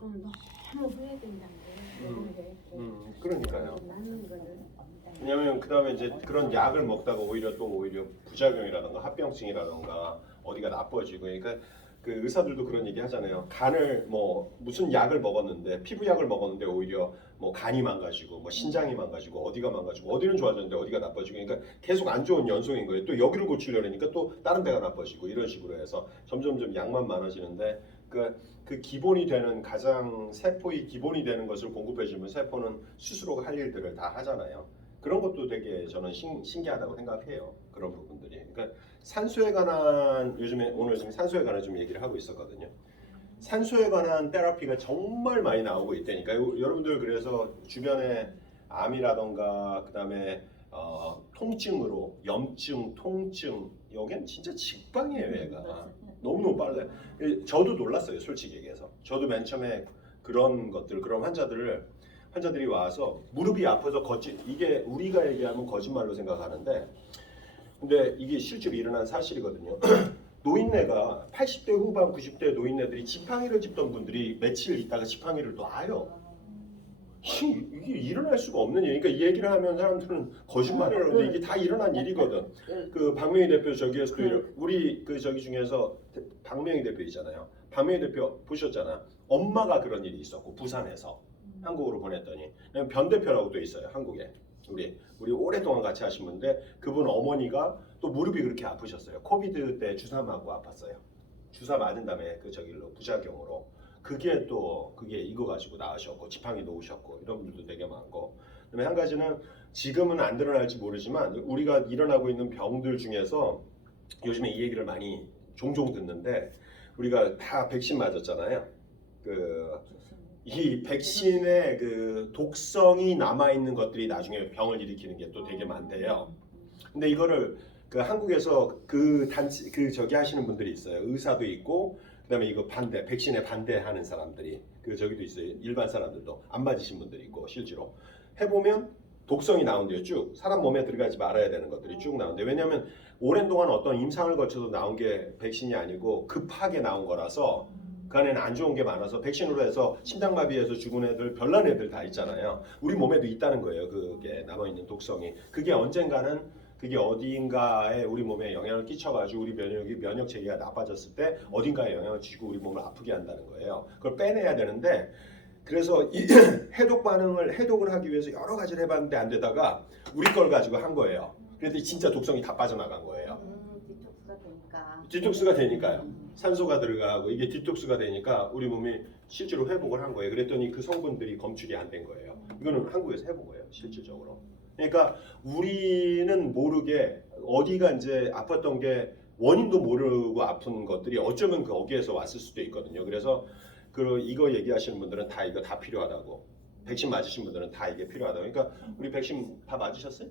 너무 후회된다는 거예요. 그러니까요. 맞는 거를. 왜냐면 그 다음에 이제 그런 약을 먹다가 오히려 부작용이라던가 합병증이라던가 어디가 나빠지고 그러니까 그 의사들도 그런 얘기 하잖아요. 간을 뭐 무슨 약을 먹었는데 피부약을 먹었는데 오히려 뭐 간이 망가지고 뭐 신장이 망가지고 어디가 망가지고 어디는 좋아졌는데 어디가 나빠지고 그러니까 계속 안 좋은 연속인 거예요. 또 여기를 고치려니까 또 다른 데가 나빠지고 이런 식으로 해서 점점점 약만 많아지는데 그 기본이 되는 가장 세포의 기본이 되는 것을 공급해주면 세포는 스스로 할 일들을 다 하잖아요. 그런 것도 되게 저는 신기하다고 생각해요. 그런 부분들이. 그러니까 산소에 관한 오늘 지금 산소에 관한 좀 얘기를 하고 있었거든요. 산소에 관한 테라피가 정말 많이 나오고 있다니까. 여러분들 그래서 주변에 암이라던가 그다음에 통증으로 염증, 통증 여긴 진짜 직방이에요, 얘가. 너무너무 빨라요. 저도 놀랐어요, 솔직히 얘기해서. 저도 맨 처음에 그런 것들, 그런 환자들이 와서 무릎이 아파서 이게 우리가 얘기하면 거짓말로 생각하는데 근데 이게 실제로 일어난 사실이거든요. 노인네가 80대 후반 90대 노인네들이 지팡이를 짚던 분들이 며칠 있다가 지팡이를 놔요. 이게 일어날 수가 없는 일이니까 이 얘기를 하면 사람들은 거짓말이라고 하는데 이게 다 일어난 일이거든. 그 박명희 대표 저기에서 우리 그 저기 중에서 박명희 대표 있잖아요. 박명희 대표 보셨잖아. 엄마가 그런 일이 있었고 부산에서 한국으로 보냈더니 변 대표라고 또 있어요. 한국에 우리 오랫동안 같이 하신 분인데 그분 어머니가 또 무릎이 그렇게 아프셨어요. 코비드 때 주사 맞고 아팠어요. 주사 맞은 다음에 그 저기로 부작용으로 그게 이거 가지고 나으셨고 지팡이 놓으셨고 이런 분들도 되게 많고 그다음에 한 가지는 지금은 안 드러날지 모르지만 우리가 일어나고 있는 병들 중에서 요즘에 이 얘기를 많이 종종 듣는데 우리가 다 백신 맞았잖아요. 이 백신의 그 독성이 남아 있는 것들이 나중에 병을 일으키는 게 또 되게 많대요. 근데 이거를 그 한국에서 저기 하시는 분들이 있어요. 의사도 있고 그다음에 이거 백신에 반대하는 사람들이 저기도 있어요. 일반 사람들도 안 맞으신 분들이 있고 실제로 해보면 독성이 나온대요. 쭉 사람 몸에 들어가지 말아야 되는 것들이 쭉 나온대. 왜냐하면 오랜 동안 어떤 임상을 거쳐서 나온 게 백신이 아니고 급하게 나온 거라서 그 안에는 안 좋은 게 많아서 백신으로 해서 심장마비에서 죽은 애들 별난 애들 다 있잖아요. 우리 몸에도 있다는 거예요. 그게 남아있는 독성이. 그게 언젠가는 그게 어딘가에 우리 몸에 영향을 끼쳐가지고 우리 면역 체계가 나빠졌을 때 어딘가에 영향을 주고 우리 몸을 아프게 한다는 거예요. 그걸 빼내야 되는데 그래서 이 해독을 하기 위해서 여러 가지를 해봤는데 안 되다가 우리 걸 가지고 한 거예요. 그랬더니 진짜 독성이 다 빠져나간 거예요. 디톡스가 되니까요. 산소가 들어가고 이게 디톡스가 되니까 우리 몸이 실제로 회복을 한 거예요. 그랬더니 그 성분들이 검출이 안 된 거예요. 이거는 한국에서 해본 거예요, 실질적으로. 그러니까 우리는 모르게 어디가 이제 아팠던 게 원인도 모르고 아픈 것들이 어쩌면 거기에서 왔을 수도 있거든요. 그래서 이거 얘기하시는 분들은 다 이거 다 필요하다고. 백신 맞으신 분들은 다 이게 필요하다고. 그러니까 우리 백신 다 맞으셨어요?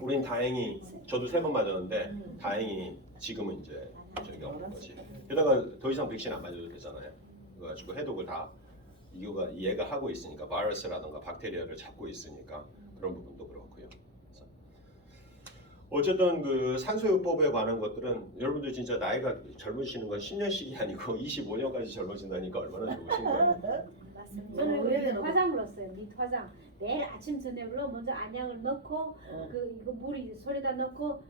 우린 다행히 저도 3번 맞았는데 다행히 지금은 이제 저기 없는 거지. 게다가 더 이상 백신 안 맞아도 되잖아요. 그래가지고 해독을 다 얘가 하고 있으니까 바이러스라든가 박테리아를 잡고 있으니까 그런 부분도 그렇고요. 그래서 어쨌든 그 산소요법에 관한 것들은 여러분들 진짜 나이가 젊으시는 건 10년씩이 아니고 25년까지 젊어진다니까 얼마나 좋으신 거예요. 저는 화장을 넣었어요. 밑 화장. 매일 아침 저녁으로 먼저 안약을 넣고 이거 물이 솔에다 넣고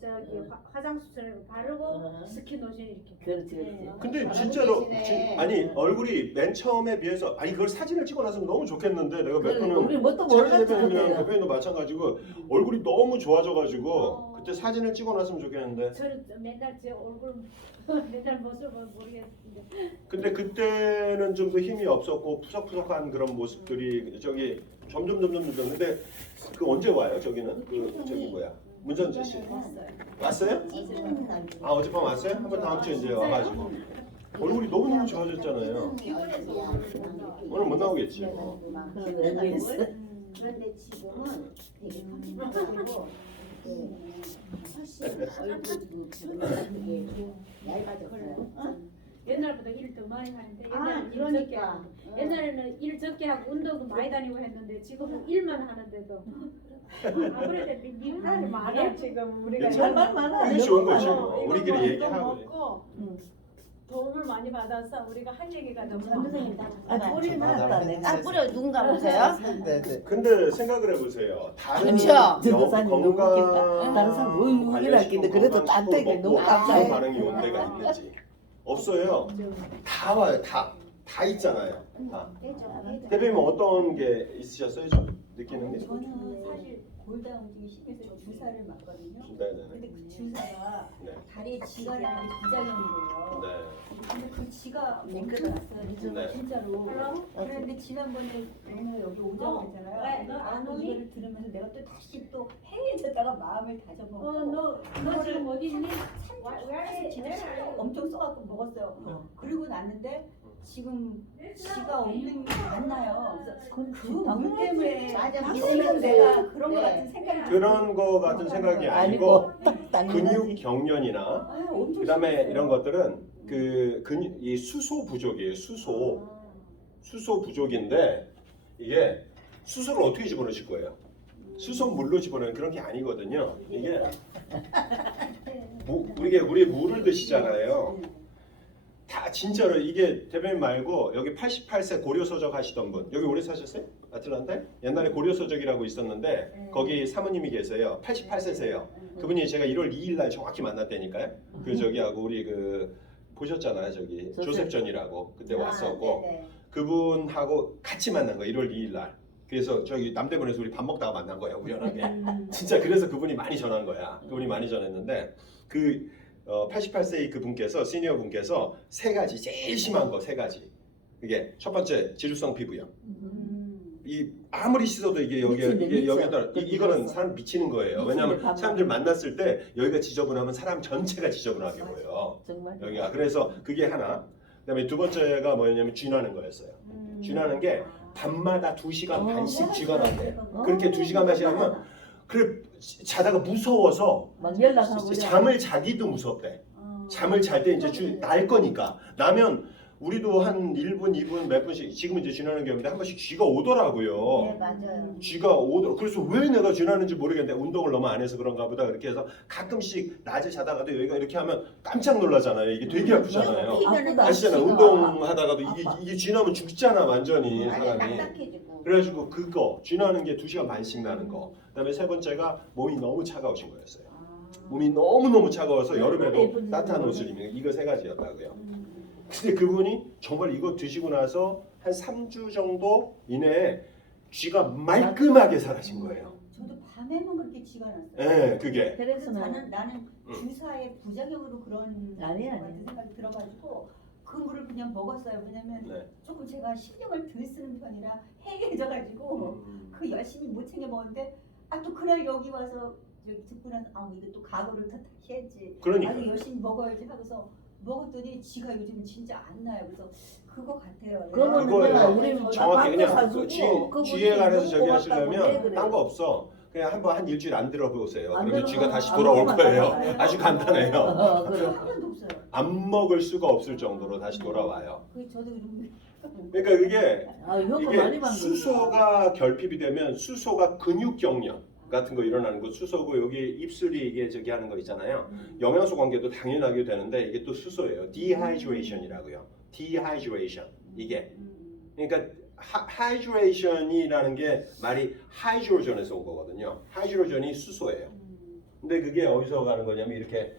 저기 화장수를 바르고 스킨로션 이렇게. 그렇지. 근데 진짜로 아니 얼굴이 맨 처음에 비해서 그걸 사진을 찍어 놨으면 너무 좋겠는데 내가 몇 번은 우리 뭣도 차기 대표님도 마찬가지고 얼굴이 너무 좋아져가지고 그때 사진을 찍어 놨으면 좋겠는데. 저는 맨날 제 얼굴 맨날 모습을 모르겠는데. 근데 그때는 좀 더 힘이 없었고 푸석푸석한 그런 모습들이 저기 점점 근데 그 언제 와요? 저기는 저기 뭐야? 문전재 씨 왔어요? 어젯밤 왔어요? 한번 다음 주에 이제 와가지고 얼굴이 너무 좋아졌잖아요. 오늘 못 나오겠지. 그런데 지금은 되게 컴퓨터고 훨씬 얼굴도 되게 얇아졌어요. 옛날보다 일 더 많이 하는데 그러니까 옛날에는 일 적게 하고 운동도 많이 다니고 했는데 지금은 일만 하는데도 아무래도 민간이 많아 지금 우리가 잘만 많아. 그게 좋은 거지 뭐. 우리끼리 얘기하고 도움을 많이 받아서 우리가 할 얘기가 너무 선생님 많아요. 나 뿌리 나왔다네. 아 뿌려 눈 감으세요? 네네. 근데 생각을 해보세요. 다른 그쵸? 전도사님 너무 웃긴다. 다른 사람 뭐 이렇게 관련식품 했길래 그래도 건강식품 딴데게 먹고 너무 아무 감사해. 반응이 온 데가 있는지 없어요. 다 와요. 다 있잖아요. 다. 대표님 어떤 게 있으셨어요? 좀 느끼는 게? 저는 사실 골다 움직이 심해서 주사를 맞거든요. 네네네. 근데 그 주사가 네. 다리에 지가 나는 게 부작용이래요. 네. 근데 그 지가 엄청 났어요. 네. 진짜로. 그런데 지난번에 너무 여기 오자고 했잖아요. 나는 이거를 들으면서 내가 또 다시 또 해외에다가 마음을 다져보고 너 지금 어디 있니? 엄청 써갖고 먹었어요. 그리고 났는데 지금 지가 없는 게 맞나요? 그래서 그물 때문에 맞아, 지금 내가 그런 거 같은 생각이 그런 거 같은 생각이 아니고 아니고 딱 근육 당연하지. 경련이나 아, 엄청 그다음에 심했어요. 이런 것들은 이 수소 부족이에요. 수소 부족인데 이게 수소를 어떻게 집어넣으실 거예요? 수소 물로 집어넣는 그런 게 아니거든요. 이게 우리 물을 드시잖아요. 다 진짜로 이게 대표님 말고 여기 88세 고려서적 하시던 분 여기 오래 사셨어요? 아틀란타에? 옛날에 고려서적이라고 있었는데 거기 사모님이 계세요. 88세세요. 그분이 제가 1월 2일 날 정확히 만났다니까요. 그 저기하고 우리 그 보셨잖아요. 저기 조셉전이라고 그때 왔었고 그분하고 같이 만난 거예요. 1월 2일 날. 그래서 저기 남대문에서 우리 밥 먹다가 만난 거예요. 우연하게. 진짜 그래서 그분이 많이 전한 거야. 그분이 많이 전했는데 그 88세의 그 분께서 시니어 분께서 세 가지 제일 심한 거 세 가지. 이게 첫 번째 지루성 피부염. 이 아무리 씻어도 이게 여기다 이거는 사람 미치는 거예요. 왜냐하면 사람들 만났을 때 여기가 지저분하면 사람 전체가 지저분하게 보여요. 정말. 여기가 그래서 그게 하나. 그다음에 두 번째가 뭐였냐면 쥐나는 거였어요. 쥐나는 게 밤마다 2시간 반씩 쥐가 난대. 그렇게 2시간 반씩 하면 그래 자다가 무서워서 막 연락하고 잠을 자기도 무섭대. 잠을 잘 때 이제 날 거니까 나면 우리도 한 1분, 2분 몇 분씩 지금은 이제 지나는 경우인데 한 번씩 쥐가 오더라고요. 네 맞아요. 쥐가 오더라고. 그래서 왜 내가 지나는지 모르겠는데 운동을 너무 안 해서 그런가 보다 그렇게 해서 가끔씩 낮에 자다가도 여기가 이렇게 하면 깜짝 놀라잖아요. 이게 되게 아프잖아요. 아시잖아요. 운동하다가도 이게 쥐나면 죽잖아 완전히 사람이. 딱딱해지고. 그래가지고 그거 쥐나는 게 2시간 반씩 나는 거. 그다음에 세 번째가 몸이 너무 차가우신 거였어요. 몸이 너무너무 차가워서 여름에도 따뜻한 옷을 입는 이거 세 가지였다고요. 근데 그분이 정말 이거 드시고 나서 한 3주 정도 이내에 쥐가 말끔하게 사라진 거예요. 저도 밤에만 그렇게 지가 났어요. 예, 그게. 그래서 나는 주사의 부작용으로 그런 아니. 같은 생각이 들어가지고 그 물을 그냥 먹었어요. 왜냐면 네. 조금 제가 신경을 덜 쓰는 편이라 해해져가지고 그 열심히 못 챙겨 먹었는데 아 또 그날 여기 와서 여기 듣고 나서 아 이거 또 각오를 더 다시 했지. 그러니까. 아 이거 열심히 먹어야지 하고서 먹었더니 지가 요즘 진짜 안 나요. 그래서 그거 같아요. 그거는 그거예요. 우리 정확히 그냥 사주고 쥐에 관해서 저기 그래. 하시려면 딴 거 없어. 그냥 한번 한 일주일 안 들어보세요. 안 그러면 들어보면 쥐가 다시 안 돌아올 먹으면 거예요. 나가요. 아주 간단해요. 그래. 한 번도 없어요. 안 먹을 수가 없을 정도로 다시 돌아와요. 그 저도 이런 그러니까 그게 아, 효과 많이 이게 받는 수소가 결핍이 되면 수소가 근육 경련 같은 거 일어나는 거 수소고 여기 입술이 이게 저기 하는 거 있잖아요. 영양소 관계도 당연하게 되는데 이게 또 수소예요. dehydration이라고요. dehydration 이게 그러니까 hydration이라는 게 말이 하이드로전에서 온 거거든요. 하이드로전이 수소예요. 근데 그게 어디서 가는 거냐면 이렇게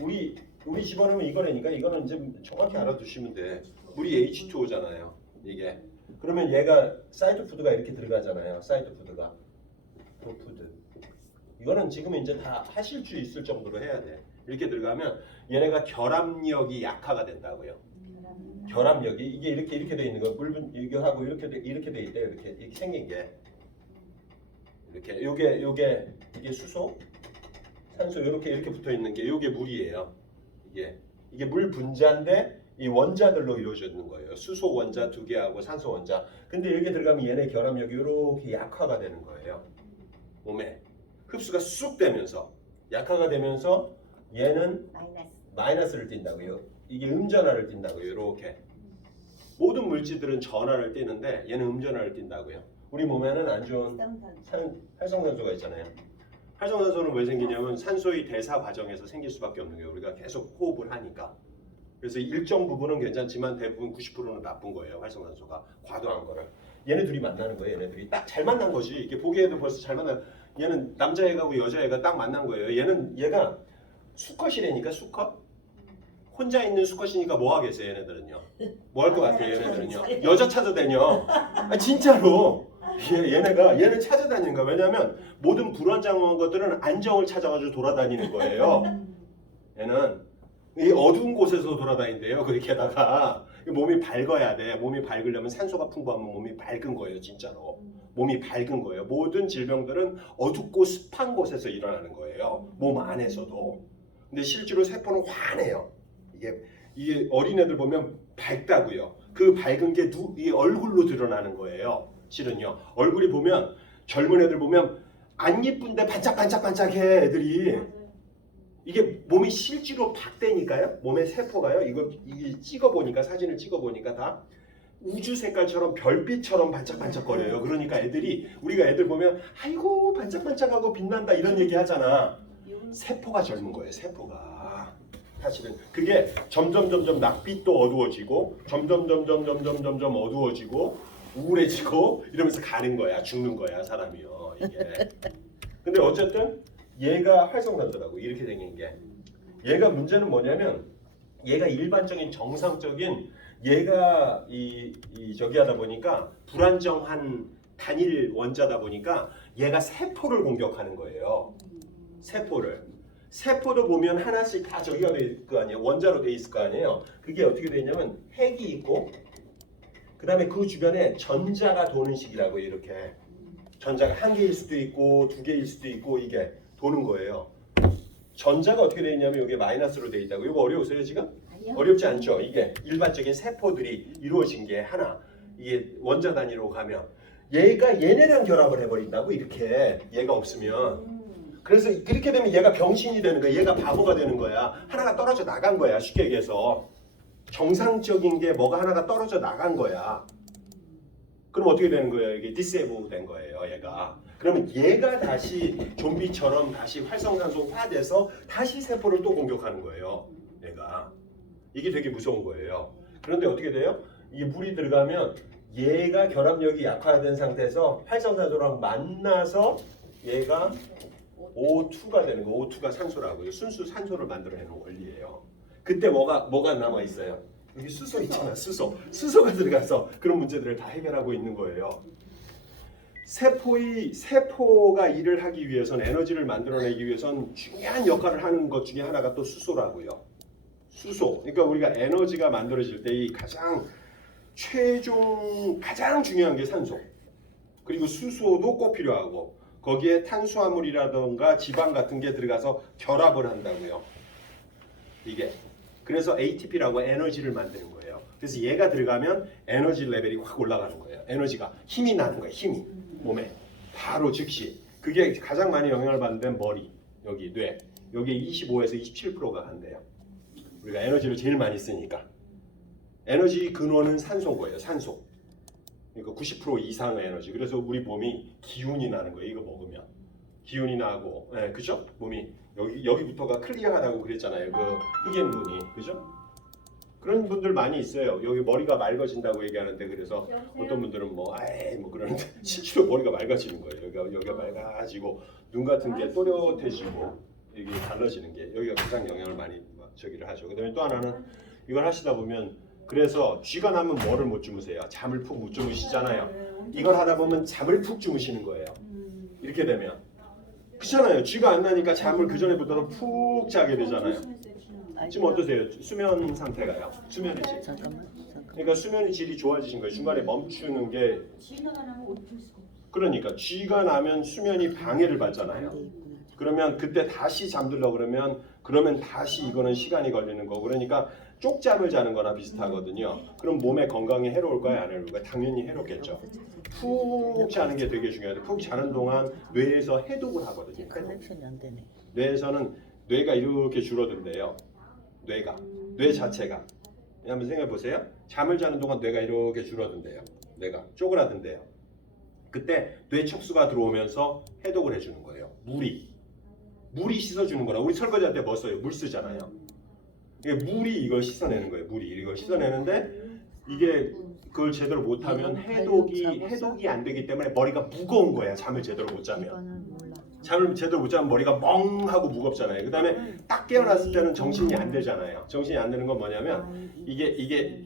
우리 집어넣으면 이거라니까 이거는 이제 정확히 알아두시면 돼. 물이 H2O잖아요. 이게 그러면 얘가 사이드 푸드가 이렇게 들어가잖아요. 사이드 푸드가 푸드. 이거는 지금 이제 다 하실 수 있을 정도로 해야 돼. 이렇게 들어가면 얘네가 결합력이 약화가 된다고요. 결합력이 이게 이렇게 돼 있는 거 물분 이거하고 이렇게 돼 있대 이렇게 생긴 게 이렇게 요게 이게 수소 산소 이렇게 붙어 있는 게 요게 물이에요. 이게 물 분자인데 이 원자들로 이루어져 있는 거예요. 수소 원자 2개하고 산소 원자. 근데 여기 들어가면 얘네 결합력이 이렇게 약화가 되는 거예요. 몸에 흡수가 쑥 되면서 약화가 되면서 얘는 마이너스를 띈다고요. 이게 음전하를 띈다고요. 이렇게 모든 물질들은 전하를 띠는데 얘는 음전하를 띈다고요. 우리 몸에는 안 좋은 활성산소가 있잖아요. 활성산소는 왜 생기냐면 산소의 대사 과정에서 생길 수밖에 없는 거예요. 우리가 계속 호흡을 하니까. 그래서 일정 부분은 괜찮지만 대부분 90%는 나쁜 거예요. 활성산소가 과도한 거를. 얘네 둘이 만나는 거예요. 얘네들이 딱 잘 만난 거지. 이렇게 보기에도 벌써 잘 만나. 얘는 남자애가고 여자애가 딱 만난 거예요. 얘가 수컷이라니까 수컷. 혼자 있는 수컷이니까 뭐 하겠어요 얘네들은요. 뭐 할 것 같아요 얘네들은요. 여자 찾아다녀. 아, 진짜로. 얘는 찾아다니는 거야. 왜냐하면 모든 불안정한 것들은 안정을 찾아가지고 돌아다니는 거예요. 얘는 이 어두운 곳에서 돌아다닌대요. 그렇게다가 몸이 밝아야 돼. 몸이 밝으려면 산소가 풍부하면 몸이 밝은 거예요. 진짜로. 몸이 밝은 거예요. 모든 질병들은 어둡고 습한 곳에서 일어나는 거예요. 몸 안에서도. 근데 실제로 세포는 환해요. 이게 어린애들 보면 밝다고요. 그 밝은 게 이 얼굴로 드러나는 거예요. 실은요. 얼굴이 보면 젊은 애들 보면 안 예쁜데 반짝반짝반짝해 애들이. 이게 몸이 실제로 박대니까요. 몸의 세포가요. 이게 찍어보니까 사진을 찍어보니까 다 우주 색깔처럼 별빛처럼 반짝반짝거려요. 그러니까 우리가 애들 보면 아이고 반짝반짝하고 빛난다 이런 얘기 하잖아. 세포가 젊은 거예요. 세포가. 사실은 그게 점점 낙빛도 어두워지고 점점 어두워지고 우울해지고 이러면서 가는 거야. 죽는 거야 사람이요. 이게. 근데 어쨌든 얘가 활성산소라고 이렇게 생긴 게. 얘가 문제는 뭐냐면 얘가 일반적인 정상적인 얘가 저기 하다 보니까 불안정한 단일 원자다 보니까 얘가 세포를 공격하는 거예요. 세포도 보면 하나씩 다 저기가 돼 있을 거 아니에요. 원자로 돼 있을 거 아니에요. 그게 어떻게 돼 있냐면 핵이 있고 그 다음에 그 주변에 전자가 도는 식이라고 이렇게. 전자가 한 개일 수도 있고 두 개일 수도 있고 이게 도는 거예요. 전자가 어떻게 돼 있냐면 이게 마이너스로 돼 있다고. 이거 어려우세요 지금? 아니요. 어렵지 않죠. 이게 일반적인 세포들이 이루어진 게 하나. 이게 원자 단위로 가면 얘가 얘네랑 결합을 해버린다고 이렇게. 얘가 없으면. 그래서 그렇게 되면 얘가 병신이 되는 거야. 얘가 바보가 되는 거야. 하나가 떨어져 나간 거야. 쉽게 얘기해서. 정상적인 게 뭐가 하나가 떨어져 나간 거야. 그럼 어떻게 되는 거예요? 이게 디세이블 된 거예요. 얘가. 그러면 얘가 다시 좀비처럼 다시 활성산소화돼서 다시 세포를 또 공격하는 거예요. 얘가. 이게 되게 무서운 거예요. 그런데 어떻게 돼요? 이게 물이 들어가면 얘가 결합력이 약화된 상태에서 활성산소랑 만나서 얘가 O2가 되는 거. O2가 산소라고요. 순수 산소를 만들어내는 원리예요. 그때 뭐가 남아 있어요? 여기 수소 있잖아. 수소가 들어가서 그런 문제들을 다 해결하고 있는 거예요. 세포가 일을 하기 위해서는 에너지를 만들어내기 위해서는 중요한 역할을 하는 것 중에 하나가 또 수소라고요. 수소. 그러니까 우리가 에너지가 만들어질 때 이 가장 중요한 게 산소. 그리고 수소도 꼭 필요하고 거기에 탄수화물이라던가 지방 같은 게 들어가서 결합을 한다고요. 이게. 그래서 ATP라고 에너지를 만드는 거예요. 그래서 얘가 들어가면 에너지 레벨이 확 올라가는 거예요. 에너지가 힘이 나는 거예요. 힘이 몸에 바로 즉시. 그게 가장 많이 영향을 받는 데는 머리, 여기 뇌, 여기에 25에서 27%가 한대요. 우리가 에너지를 제일 많이 쓰니까. 에너지 근원은 산소인 거예요. 산소. 그러니까 90% 이상의 에너지. 그래서 우리 몸이 기운이 나는 거예요. 이거 먹으면 기운이 나고, 그죠? 몸이 여기부터가 클리어하다고 그랬잖아요. 그 흑인분이, 그죠? 그런 분들 많이 있어요. 여기 머리가 맑아진다고 얘기하는데 그래서 어떤 분들은 뭐 그러는데 실제로 머리가 맑아지는 거예요. 여기가 맑아지고 눈 같은 게 또렷해지고 이게 달라지는 게 여기가 가장 영향을 많이 저기를 하죠. 그다음에 또 하나는 이걸 하시다 보면 그래서 쥐가 나면 뭐를 못 주무세요? 잠을 푹 못 주무시잖아요. 이걸 하다 보면 잠을 푹 주무시는 거예요. 이렇게 되면 그렇잖아요. 쥐가 안 나니까 잠을 그 전에부터는 푹 자게 되잖아요. 지금 어떠세요? 수면 상태가요? 수면의 질. 잠깐만. 그러니까 수면의 질이 좋아지신 거예요. 중간에 멈추는 게. 쥐가 나면 어쩔 수가 없어. 그러니까 쥐가 나면 수면이 방해를 받잖아요. 그러면 그때 다시 잠들려고 그러면 다시 이거는 시간이 걸리는 거고 그러니까 쪽잠을 자는 거나 비슷하거든요. 그럼 몸에 건강에 해로울까요? 안 해로울까요? 당연히 해롭겠죠. 푹 자는 게 되게 중요해요. 푹 자는 동안 뇌에서 해독을 하거든요. 커넥션이 안 되네. 뇌에서는 뇌가 이렇게 줄어든대요. 뇌 자체가. 한번 생각해 보세요. 잠을 자는 동안 뇌가 이렇게 줄어든대요. 뇌가 쪼그라든대요. 그때 뇌 척수가 들어오면서 해독을 해주는 거예요. 물이 씻어주는 거라. 우리 설거지할 때 뭐 써요? 물 쓰잖아요. 이게 물이 이걸 씻어내는 거예요. 물이 이걸 씻어내는데 이게 그걸 제대로 못하면 해독이 안 되기 때문에 머리가 무거운 거야. 잠을 제대로 못 자면. 잠을 제대로 못 자면 머리가 멍하고 무겁잖아요. 그다음에 딱 깨어났을 때는 정신이 안 되잖아요. 정신이 안 되는 건 뭐냐면 이게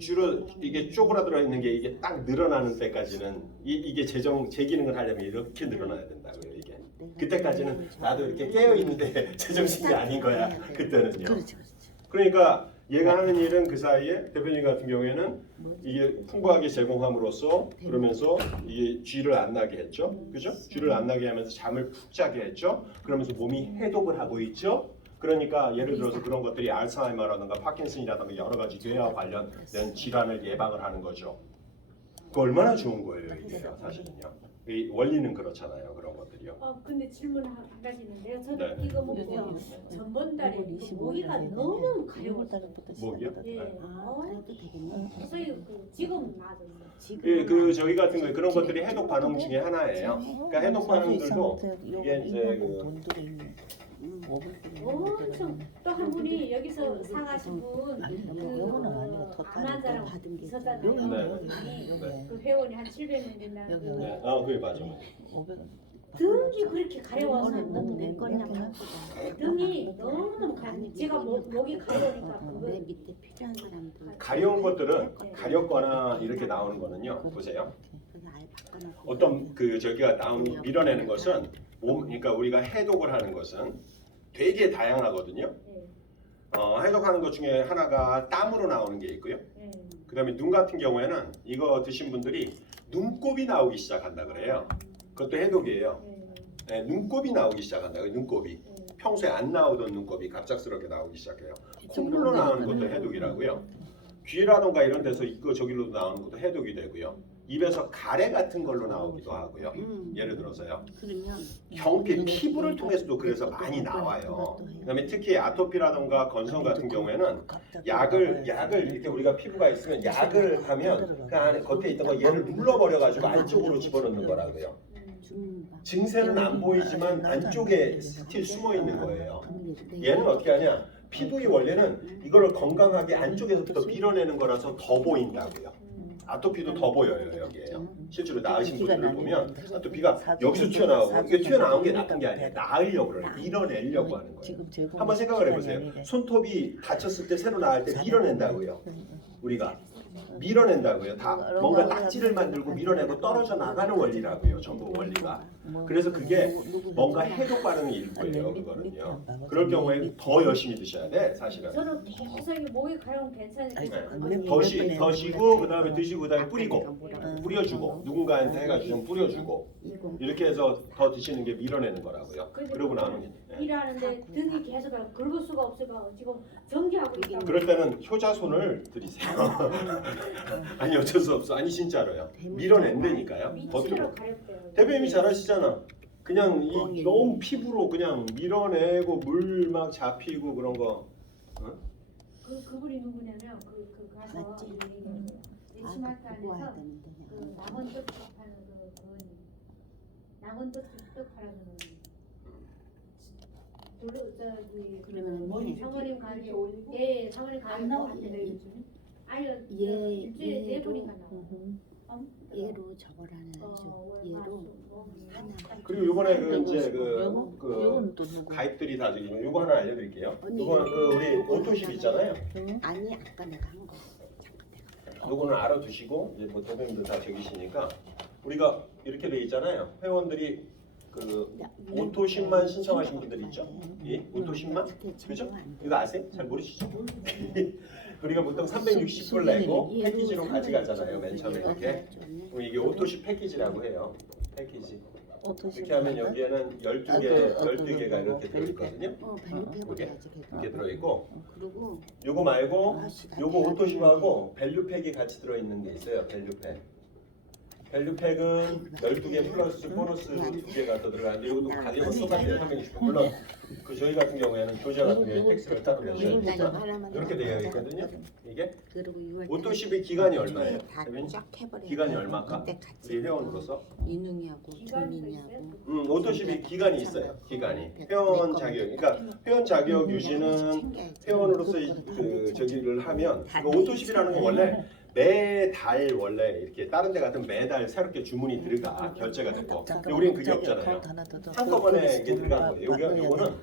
쪼그라들어 있는 게 이게 딱 늘어나는 때까지는 이게 제 기능을 하려면 이렇게 늘어나야 된다고요. 이게 그때까지는 나도 이렇게 깨어 있는데 제정신이 아닌 거야. 그때는요. 그렇지. 그러니까 얘가 하는 일은 그 사이에 대표님 같은 경우에는 이게 풍부하게 제공함으로써 그러면서 이게 쥐를 안 나게 했죠, 그죠? 쥐를 안 나게 하면서 잠을 푹 자게 했죠. 그러면서 몸이 해독을 하고 있죠. 그러니까 예를 들어서 그런 것들이 알츠하이머라든가 파킨슨이라든가 여러 가지 뇌와 관련된 질환을 예방을 하는 거죠. 그 얼마나 좋은 거예요, 이게 사실은요. 이 원리는 그렇잖아요, 그런 것들이요. 근데 질문 한 가지 있는데요. 저는 네. 이거 먹고 전번달에 그 모기가 너무 가려웠어요. 모기요? 예. 그래도 되겠네. 그래서 그 지금 나아졌어요. 예, 그 저희 같은 거 그런 것들이 해독 반응 중에 하나예요. 그러니까 해독 반응들도 이게 이제 엄청 또 한 분이 여기서 상하신 분, 요거는 아니고 그 암환자랑 있었잖아요. 네. 그 회원이 한 700명 된다는 여기. 그 네, 그게 맞아. 등이 그렇게 가려워서 내 거냐 등이 너무 제가 목이 가려우니까 내 그거 밑에 필요한 사람들 가려운 것들은 가렵거나 이렇게 나오는 거는요. 보세요. 그래서 아예 바꿔놓고 어떤 그 저기가 밀어내는 것은 그러니까 우리가 해독을 하는 것은 되게 다양하거든요. 해독하는 것 중에 하나가 땀으로 나오는 게 있고요. 그다음에 눈 같은 경우에는 이거 드신 분들이 눈곱이 나오기 시작한다 그래요. 그것도 해독이에요. 네, 눈곱이 나오기 시작한다. 눈곱이 평소에 안 나오던 눈곱이 갑작스럽게 나오기 시작해요. 콧물로 나오는 것도 해독이라고요. 귀라던가 이런 데서 이거 저기로 나오는 것도 해독이 되고요. 입에서 가래 같은 걸로 나오기도 하고요. 예를 들어서요. 그러면 경피, 피부를 통해서도 그래서 많이 나와요. 그다음에 특히 아토피라던가 건성 같은 경우에는 약을 이렇게 우리가 피부가 있으면 약을 하면 그 안에 겉에 있던 거 얘를 눌러버려 가지고 안쪽으로 집어넣는 거라고요. 증세는 안 보이지만 안쪽에 스틸 숨어 있는 거예요. 얘는 어떻게 하냐? 피부의 원래는 이거를 건강하게 안쪽에서부터 밀어내는 거라서 더 보인다고요. 아토피도 더 보여요 여기에요. 실제로 나으신 분들을 보면 아토피가 여기서 튀어나오고 이게 튀어나온 게 나쁜 게 아니에요. 나으려고 그래요. 밀어내려고 하는 거예요. 한번 생각을 해보세요. 손톱이 다쳤을 때 새로 나을 때 밀어낸다고요. 우리가 밀어낸다고요. 다 뭔가 딱지를 만들고 밀어내고 떨어져 나가는 원리라고요. 전부 원리가. 그래서 그게 뭔가 해독 반응의 일부예요. 그거는요. 그럴 경우에 더 열심히 드셔야 돼. 사실은. 저는 계속 이 목이 가려면 괜찮으니까 더시고 그다음에 드시고 그다음에 뿌려주고 누군가한테 해가지고 좀 뿌려주고 이렇게 해서 더 드시는 게 밀어내는 거라고요. 그러고 나면 일하는데 등이 계속 긁을 수가 없어서 지금 전기하고 있다고. 그럴 때는 효자손을 들이세요. 아니 어쩔 수 없어. 아니 진짜로요. 밀어낸다니까요. 밑으로 겉으로. 가렵대요. 대표님이 잘하시잖아. 그냥 이 너무 피부로 그냥 밀어내고 물 막 잡히고 그런 거. 그분이 누구냐면 그 가서 맞지? 엑스마트 보고 와야 안에서 되는데 그 낙원 떡 파는 그분 낙원 떡 파는 저기 그러면 사모님 가게 예 사모님 가게 안 나오는데 요즘 아니요 얘 일주일에 4번인가 나와. 얘로 저거라는 얘로 하나 그리고 이번에 그 이제 요건 그 또 누구? 가입들이 다 저기 요거 하나 알려드릴게요. 언니, 요거는 그 우리 오토십 있잖아요. 아니 아까 내가 한 거 잠깐 내가 요거는 알아두시고 이제 뭐 대표님들 다 적이시니까 우리가 이렇게 돼 있잖아요. 회원들이 그 오토십만 신청하신 분들 있죠? 예? 오토십만? 그죠? 이거 아세요? 잘 모르시죠? 우리가 보통 360불 내고 패키지로 가져가잖아요. 맨 처음에 이렇게. 그럼 이게 오토십 패키지라고 해요. 패키지. 이렇게 하면 여기에는 12개가 이렇게 들어있거든요. 밸류팩으로 이렇게 들어있고 그리고 요거 말고 요거 오토십하고 밸류팩이 같이 들어있는 게 있어요. 밸류팩. 밸류팩은 12개 플러스 보너스 2개가 더 들어가는데 이것도 가격은 똑같아요. 360. 물론 그 저희 같은 경우에는 교재 같은 경우에 텍스를 따로 내셔야 돼요. 이렇게 되어 있거든요. 이게 오토 10의 기간이 얼마예요? 대표님? 기간이 얼마일까? 우리 회원으로서? 이능이하고 김민이하고 오토 10의 기간이 있어요. 기간이 회원 자격. 그러니까 회원 자격 유지는 회원으로서 그 저기를 하면 그 오토 10이라는 건 원래 매달 원래 이렇게 다른 데 같은 매달 새롭게 주문이 들어가 결제가 되고 근데 우리는 그게 없잖아요. 한꺼번에 이게 들어간 거예요. 요거는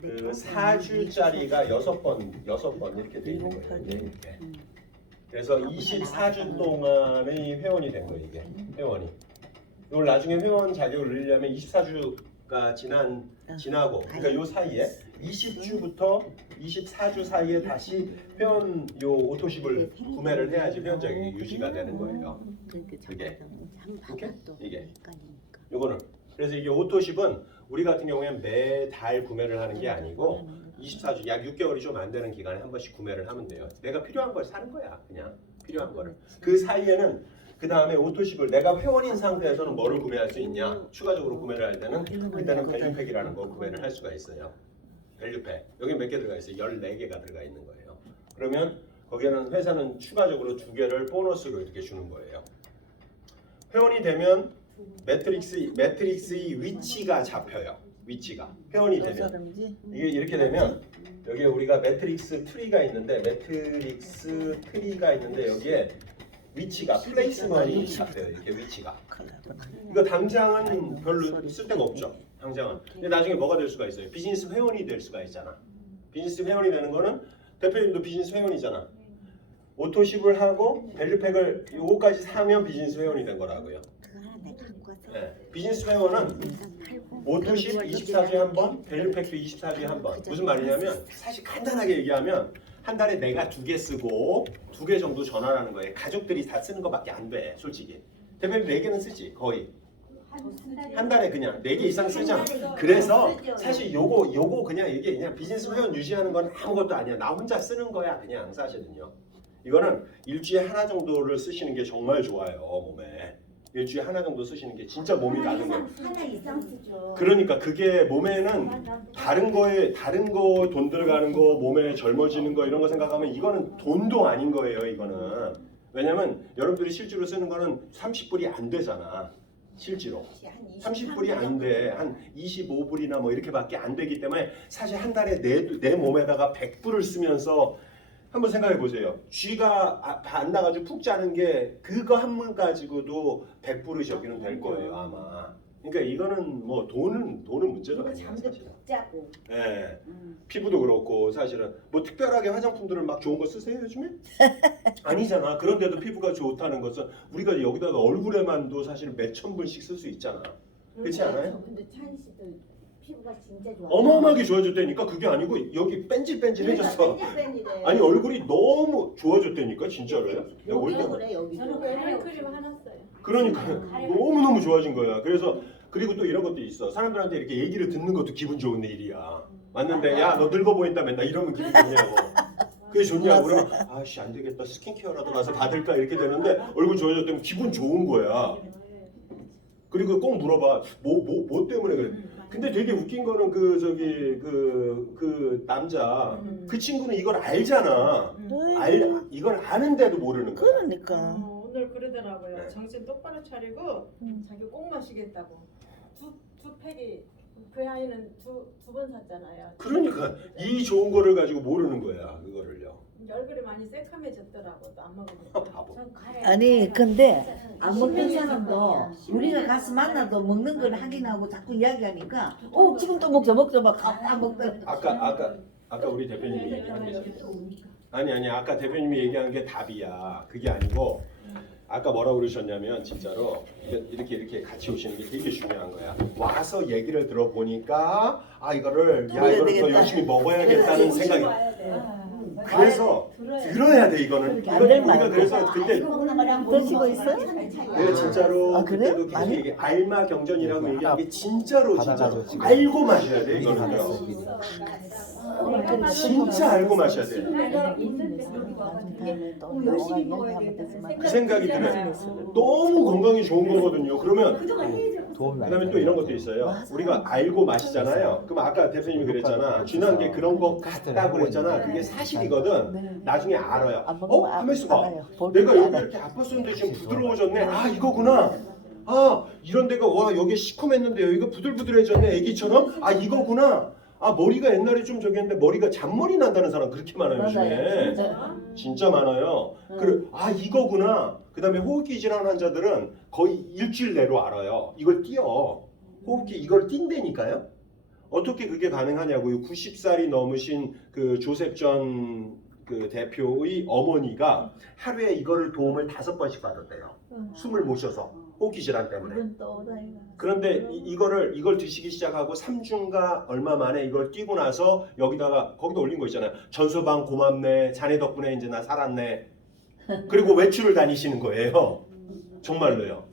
그 4주짜리가 6번 이렇게 돼 있는 거예요. 이렇게. 그래서 24주 동안의 회원이 된 거예요. 이게 회원이. 이걸 나중에 회원 자격을 늘리려면 24주가 지나고 그러니까 요 사이에 20주부터 24주 사이에 다시 회원 요 오토십을 구매를 해야지 회원 자격이 유지가 되는 거예요. 그게 이게 요거는 그래서 이게 오토십은 우리 같은 경우에는 매달 구매를 하는 게 아니고 24주 약 6개월이 좀 안 되는 기간에 한 번씩 구매를 하면 돼요. 내가 필요한 걸 사는 거야. 그냥 필요한 거를. 그 사이에는 그 다음에 오토십을 내가 회원인 상태에서는 뭐를 구매할 수 있냐? 추가적으로 구매를 할 때는 그때는 밸류팩이라는 거 구매를 할 수가 있어요. 밸류팩. 여기 몇 개 들어가 있어요? 14개가 들어가 있는 거예요. 그러면 거기에는 회사는 추가적으로 2개를 보너스로 이렇게 주는 거예요. 회원이 되면 매트릭스의 위치가 잡혀요. 위치가 회원이 되면 이게 이렇게 되면 여기에 우리가 매트릭스 트리가 있는데 여기에 위치가 플레이스먼이 잡혀요. 이렇게 위치가. 이거 당장은 별로 쓸데가 없죠. 당장은. 근데 나중에 뭐가 될 수가 있어요? 비즈니스 회원이 될 수가 있잖아. 비즈니스 회원이 되는 거는 대표님도 비즈니스 회원이잖아. 오토십을 하고 밸류팩을 요거까지 사면 비즈니스 회원이 된 거라고요. 네. 비즈니스 회원은 오토십 24주에 한 번, 밸류팩도 24주에 한 번. 무슨 말이냐면 사실 간단하게 얘기하면 한 달에 내가 2개 쓰고 2개 정도 전화라는 거예요. 가족들이 다 쓰는 거밖에 안 돼, 솔직히. 대표님 4개는 쓰지, 거의. 한 달에 그냥 4개 이상 쓰잖아. 그래서 사실 요거 그냥 이게 그냥 비즈니스 회원 유지하는 건 아무것도 아니야. 나 혼자 쓰는 거야, 그냥 사실은요. 이거는 일주일에 하나 정도를 쓰시는 게 정말 좋아요, 몸에. 일주일에 하나 정도 쓰시는 게 진짜 몸이 나는 거예요. 하나 이상 쓰죠. 그러니까 그게 몸에는 다른 거 돈 들어가는 거 몸에 젊어지는 거 이런 거 생각하면 이거는 돈도 아닌 거예요. 이거는 왜냐면 여러분들이 실제로 쓰는 거는 30불이 안 되잖아. 실제로 30불이 안 돼. 한 25불이나 뭐 이렇게밖에 안 되기 때문에 사실 한 달에 내 몸에다가 100불을 쓰면서 한번 생각해 보세요. 쥐가 안 나가지고 푹 자는 게 그거 한 번 가지고도 100불이 저기는 될 거예요 아마. 그러니까 이거는 뭐 돈은 문제가 아니에요. 잠도 푹 자고. 예. 피부도 그렇고 사실은 뭐 특별하게 화장품들을 막 좋은 거 쓰세요 요즘에? 아니잖아. 그런데도 피부가 좋다는 것은 우리가 여기다가 얼굴에만도 사실 몇천 불씩 쓸 수 있잖아. 그렇지 않아요? 근데 찬 씨도 피부가 진짜 좋아. 어마어마하게 좋아졌다니까. 그게 아니고 여기 뺀질뺀질해졌어. 뺀질뺀질해. 아니 얼굴이 너무 좋아졌다니까 진짜로요? 내가 올 때. 그래 여기. 저는 크림 하나 써요. 그러니까 너무너무 좋아진 거야. 그래서 그리고 또 이런 것도 있어. 사람들한테 이렇게 얘기를 듣는 것도 기분 좋은 일이야. 맞는데 야 너 늙어 보인다 맨날 이러면 기분 좋냐고. 그게 좋냐고. 그러면 아씨 안 되겠다. 스킨케어라도 가서 받을까 이렇게 되는데 얼굴 좋아졌다면 기분 좋은 거야. 그리고 꼭 물어봐. 뭐 때문에 그래. 근데 되게 웃긴 거는 그 남자 그 친구는 이걸 알잖아. 이걸 아는데도 모르는 거야. 그러니까 오늘 그러더라고요. 네. 정신 똑바로 차리고 자기 꼭 마시겠다고. 두 팩이 그 아이는 두 번 샀잖아요. 그러니까 이 좋은 거를 가지고 모르는 거야. 그거를요. 얼굴이 많이 새카매졌더라고. 또 안 먹으니까. 바보. 아니 근데 안 먹는 사람도 우리가 가서 만나도 먹는 걸 확인하고 자꾸 이야기하니까 지금 또 먹자 막 다 먹더라. 아까 우리 대표님이 얘기한 게 아니 아까 대표님이 얘기한 게 답이야. 그게 아니고 아까 뭐라고 그러셨냐면 진짜로 이렇게 같이 오시는 게 되게 중요한 거야. 와서 얘기를 들어보니까 이거를 더 열심히 먹어야겠다는 생각이. 그래서 들어야 돼 이거는. 우리가 그래서 그때 드시고 있어? 내가 진짜로 아, 그래? 그때도 계속 많이? 이게 알마 경전이라고 얘기한 게 진짜로 진짜로 받아가지고 지금 알고 마셔야 돼 이거는요. 진짜 알고 마셔야 돼. 열심히 먹어야 된다. 그 생각이 들어요. 너무 건강이 좋은 거거든요. 그러면 그동안 해야죠. 도움이 그다음에 또 이런 것도 있어요. 우리가 알고 마시잖아요. 그럼 아까 대표님이 그랬잖아. 준한 게 그런 거 같다고 그랬잖아. 그게 사실이거든. 나중에 알아요. 가만 있어봐. 내가 여기 이렇게 아팠었는데 지금 부드러워졌네. 아 이거구나. 아 이런 데가 와 여기 시커맸는데 여기가 부들부들해졌네. 애기처럼. 아 이거구나. 아 머리가 옛날에 좀 저기 했는데 머리가 잔머리 난다는 사람 그렇게 많아요 요즘에. 진짜 많아요. 그래 아 이거구나. 그다음에 호흡기 질환 환자들은 거의 일주일 내로 알아요. 이걸 띄어. 호흡기 이걸 띈다니까요. 어떻게 그게 가능하냐고요. 90살이 넘으신 그 조셉 전 그 대표의 어머니가 하루에 이거를 도움을 5번씩 받았대요. 숨을 못 쉬어서 호흡기 질환 때문에. 그런데 이걸 드시기 시작하고 3주인가 얼마 만에 이걸 끼고 나서 여기다가 거기다 올린 거 있잖아요. 전서방 고맙네. 자네 덕분에 이제 나 살았네. 그리고 외출을 다니시는 거예요. 정말로요.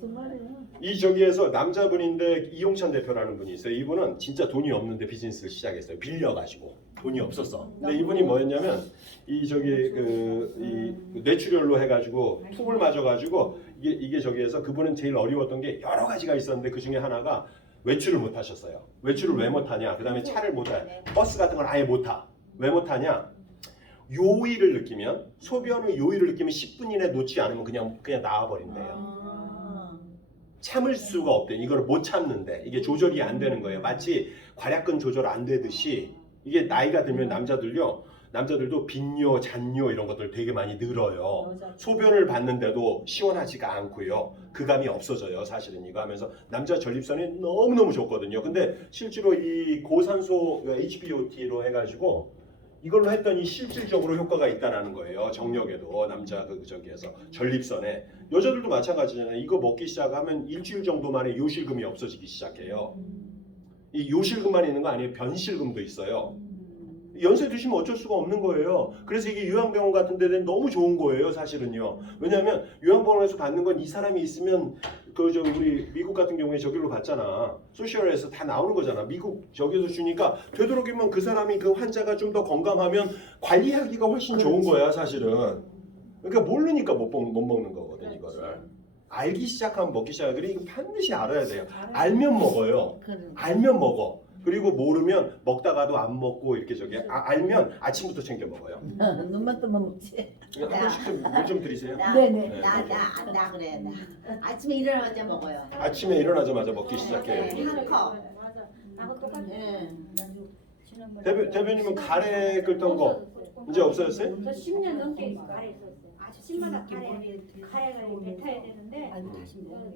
이 저기에서 남자분인데 이용찬 대표라는 분이 있어요. 이분은 진짜 돈이 없는데 비즈니스를 시작했어요. 빌려가지고 돈이 없었어. 근데 이분이 뭐였냐면 이 저기 이 뇌출혈로 해가지고 tum을 맞아가지고 이게 저기에서 그분은 제일 어려웠던 게 여러 가지가 있었는데 그 중에 하나가 외출을 못 하셨어요. 외출을 왜 못 하냐? 그다음에 차를 못 타. 버스 같은 걸 아예 못 타. 왜 못 타냐? 요의를 느끼면 소변의 요의를 느끼면 10분 이내 놓지 않으면 그냥 나와버린대요. 참을 수가 없대. 이걸 못 참는데 이게 조절이 안 되는 거예요. 마치 괄약근 조절 안 되듯이 이게 나이가 들면 남자들도 빈뇨, 잔뇨 이런 것들 되게 많이 늘어요. 소변을 봤는데도 시원하지가 않고요. 그 감이 없어져요. 사실은 이거 하면서 남자 전립선이 너무너무 좋거든요. 근데 실제로 이 고산소 HBOT로 해가지고 이걸로 했더니 실질적으로 효과가 있다는 거예요. 정력에도 남자 저기에서 전립선에. 여자들도 마찬가지잖아요. 이거 먹기 시작하면 일주일 정도 만에 요실금이 없어지기 시작해요. 이 요실금만 있는 거 아니에요. 변실금도 있어요. 연세 드시면 어쩔 수가 없는 거예요. 그래서 이게 요양병원 같은 데는 너무 좋은 거예요. 사실은요. 왜냐하면 요양병원에서 받는 건 이 사람이 있으면 우리 미국 같은 경우에 저기로 받잖아. 소셜에서 다 나오는 거잖아. 미국 저기서 주니까 되도록이면 그 사람이 그 환자가 좀 더 건강하면 관리하기가 훨씬 좋은 거야 사실은. 그러니까 모르니까 못 먹는 거거든 이거를. 알기 시작하면 먹기 시작해. 그러니까 반드시 알아야 돼요. 알면 먹어요. 알면 먹어. 그리고 모르면 먹다가도 안 먹고 이렇게 알면 아침부터 챙겨 먹어요. 눈만 뜨면 먹지. 한 번씩 물 좀 드리세요. 네네. 나 그래. 나 아침에 일어나자마자 먹어요. 아침에 일어나자마자 먹기 시작해요. 네, 한 컵. 맞아. 나하고 똑같아. 네. 대표님은 가래 끓던 거 이제 없어졌어요? 저 10년 넘게 가래 있었어요. 아침마다 가래가 뱉어야 되는데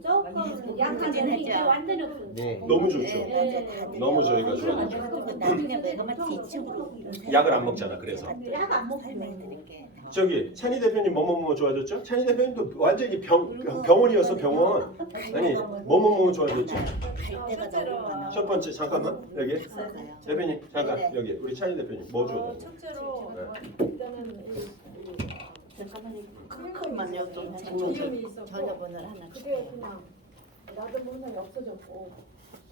조금 약하면 이게 완전히 없어요. 네. 너무 좋죠. 네. 너무 저희가 좋아요. 나중에 먹으면 뒤쪽으로 약을 안 먹잖아. 그래서 약 안 먹고 설명드릴게. 저기 찬희 대표님 뭐뭐뭐 좋아졌죠? 찬희 대표님도 완전히 병원이었어 병원. 아니 뭐뭐뭐 좋아졌죠? 갈 때가 너무 첫 번째 잠깐만 여기 많아요. 대표님 잠깐 여기 우리 찬희 대표님 뭐 좋아졌죠? 첫째로 네. 일단은 큰 것만요 좀 기운이 있었고 전화번호를 하나 그게 그냥 나도 모르는 게 없어졌고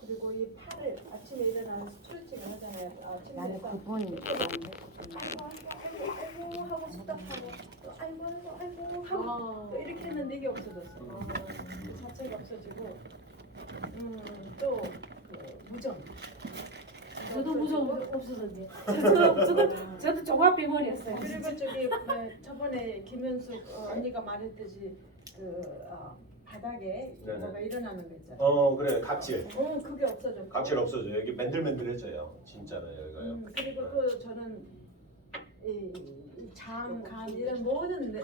그리고 이 팔을 아침에 일어나서 스트레칭을 하잖아요. 아침에 나는 그분이 아이고 하고 숙닥하고 또 아이고 하고 또 이렇게 했는데 이게 없어졌어. 그 자체가 없어지고 또 무정. 저도 무서워 없어졌는데. 저도 종합병원이었어요. 그리고 저기 저번에 김현숙 언니가 말했듯이 바닥에 네네. 뭐가 일어나는 거 있잖아요. 그래 각질 그게 없어졌고. 각질 없어져 여기 맨들맨들해져요 진짜로요 이거요. 그리고 또 저는 장, 간 이런 모든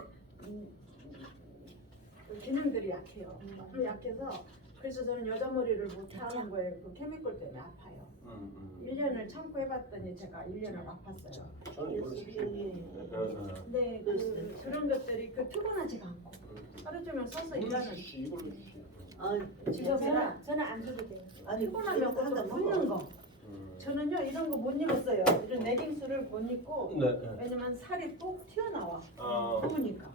기능들이 약해요. 약해서 그래서 저는 여자 머리를 못 하는 거예요. 그 케미컬 때문에 아파요. 1년을 참고 해봤더니 제가 1년을 아팠어요. 저는 이걸로 네, 그런 것들이 트곤하지가 않고 하루 종일 서서 일하는 이걸로 지금 저는 안 줘도 돼요. 피곤하면 꼭 묻는 거. 저는요 이런 거 못 입었어요. 이런 레깅스를 못 입고 네. 왜냐면 살이 꼭 튀어나와. 아. 더우니까.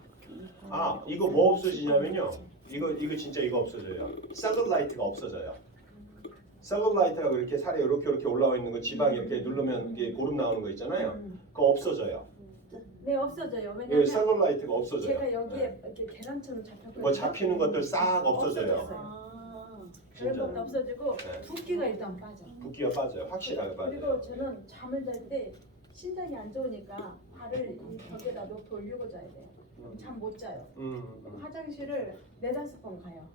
아 이거 뭐 없어지냐면요. 이거 진짜 이거 없어져요. 셀룰라이트가 없어져요. 셀룰라이트가 이렇게 살에 이렇게 올라와 있는 거 지방이 이렇게 누르면 이게 고름 나오는 거 있잖아요. 그거 없어져요. 네 없어져요. 예, 왜냐면 셀룰라이트가 없어져요. 제가 여기에 네. 이렇게 계란처럼 잡혔거든요. 뭐 잡히는 것들 싹 없어져요. 그런 진짜. 것도 없어지고 네. 붓기가 일단 빠져. 붓기가 빠져요. 확실하게 빠져요. 그리고 저는 잠을 잘 때 신장이 안 좋으니까 발을 이 벽에다 놓고 올리고 자야 돼요. 잠 못 자요. 화장실을 4-5번 가요.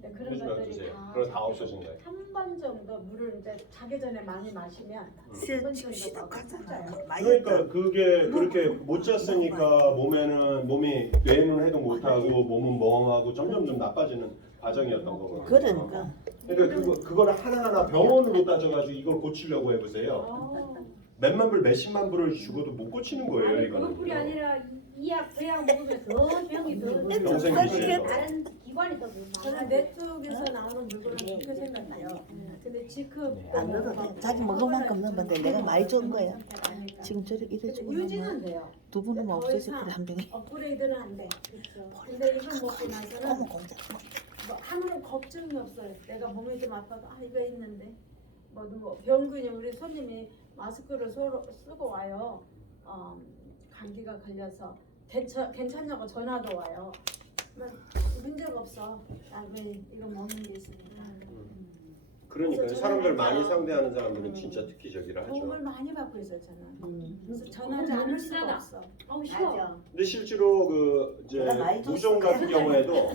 근데 그런 요즘에 것들이 없으세요. 다 그럼 다 없어진 거예요. 한 번 정도 물을 이제 자기 전에 많이 마시면 지금 시덕하잖아. 많이 그러니까 그게 그렇게 못 잤으니까 몸이 뇌는 해도 못하고 몸은 멍하고 점점 나빠지는 과정이었던 거거든요. 그러니까. 그러니까 그거를 하나하나 병원으로 따져가지고 이걸 고치려고 해보세요. 아, 몇만 불, 몇십만 불을 주고도 못 고치는 거예요. 아니 이거는. 그것뿐이 아니라 이약 그약 먹으면 더 병이 더 평생 드시는 거. 다른 기관이 더 저는 많아요. 내 쪽에서 나오는 물건을 그렇게 생각해요. 근데 지금 안 넣어도 돼. 자기 먹을 만큼 넣으면 돼. 내가 많이 준 거야. 지금 저렇게 이래주고 유지는 돼요. 두 분은 더 없어질 이상 거한 병이. 업그레이드는 안 돼. 그렇죠. 근데 이거 먹고 나서는 어머 공작. 뭐 아무런 걱정이 없어요. 내가 몸이 좀 아파도 아 이거 있는데 뭐 병균이 우리 손님이 마스크를 서로 쓰고 와요. 감기가 걸려서 괜찮냐고 전화도 와요. 그러면 문제가 없어. 나왜 이거 먹는 게 있으니까. 그러니까 그래서 사람들 저는 많이 알아요. 상대하는 사람들은 진짜 특기적이라 도움을 하죠. 많이 받고 있어요 저는. 그래서 전하지 너무 않을 수가 친하다. 없어. 아우 싫어. 맞아. 근데 실제로 그 이제 내가 많이 무종 줬어. 같은 경우에도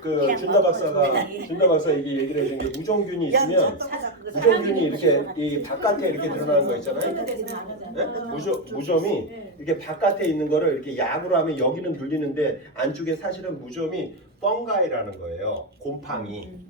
그 준다 박사가 이게 얘기를 해준 게 무종균이 있으면 무종균이 이렇게 이 바깥에 이렇게 드러나는 거 있잖아요. 네? 무좀이 이렇게 바깥에 있는 거를 이렇게 약으로 하면 여기는 눌리는데 안쪽에 사실은 무좀이 펑가이라는 거예요. 곰팡이.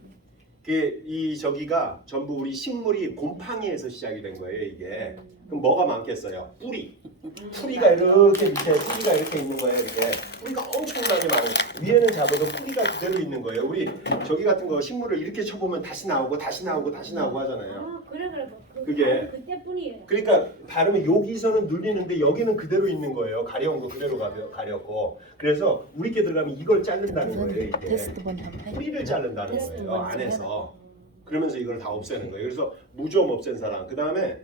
저기가 전부 우리 식물이 곰팡이에서 시작이 된 거예요. 이게. 그럼 뭐가 많겠어요? 뿌리가 이렇게 밑에 뿌리가 이렇게 있는 거예요. 이렇게 뿌리가 엄청나게 많아요. 위에는 잡아도 뿌리가 그대로 있는 거예요. 우리 저기 같은 거 식물을 이렇게 쳐보면 다시 나오고 다시 나오고 다시 나오고 하잖아요. 아 그래. 그게 그때뿐이에요. 그러니까 바르면 여기서는 눌리는데 여기는 그대로 있는 거예요. 가려운 거 그대로 가렸고. 그래서 우리께 들어가면 이걸 자른다는 거예요. 이게 테스트 번 한번 뿌리를 자른다는 거예요. 안에서. 그러면서 이걸 다 없애는 거예요. 그래서 무좀 없앤 사람. 그다음에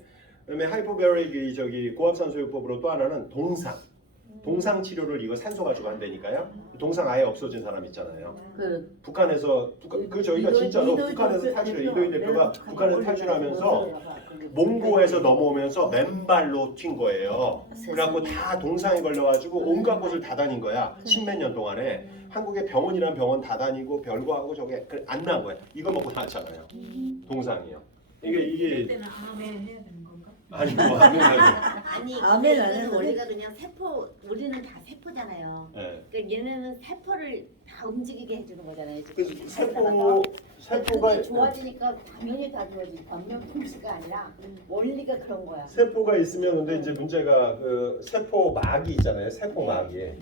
하이포베릭 저기 고압산소요법으로 또 하나는 동상 치료를 이거 산소 가지고 한다니까요. 동상 아예 없어진 사람 있잖아요. 북한에서 저희가 진짜로 북한에서 탈출 이도희 대표가 북한에서 탈출하면서 몽고에서 넘어오면서 맨발로 튄 거예요. 그래갖고 다 동상에 걸려가지고 온갖 곳을 다 다닌 거야. 십몇 년 동안에 한국의 병원이란 병원 다 다니고 별거하고 저게 안 난 거야. 이거 먹고 나왔잖아요. 동상이요. 이게 그때는 아멘 해야 되는 건가? 아니 뭐 아니면 아니 아멘 근데 안 이거는 해도 원리가 그냥 세포 우리는 다 세포잖아요. 네. 그러니까 얘네는 세포를 다 움직이게 해주는 거잖아요. 그래서 세포가 세포가 좋아지니까 당연히 다 좋아지지. 변명 통치가 아니라 원리가 그런 거야. 세포가 있으면 근데 이제 문제가 그 세포막이 있잖아요. 세포막이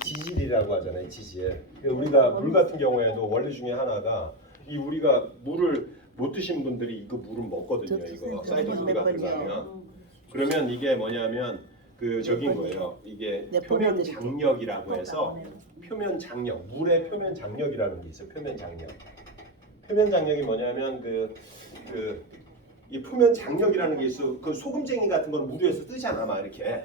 지질이라고 하잖아요. 지질. 우리가 물 같은 경우에도 원리 중에 하나가 이 우리가 물을 못 드신 분들이 이거 물을 먹거든요. 이거 사이토푸드가 들어가면 그러면 이게 뭐냐면 그 저긴 거예요. 이게 표면 장력이라고 해서 표면 장력, 물의 표면 장력이라는 게 있어요. 표면 장력. 표면 장력이 뭐냐면 이 표면 장력이라는 게 있어. 그 소금쟁이 같은 건 물 위에서 뜨잖아, 막 이렇게.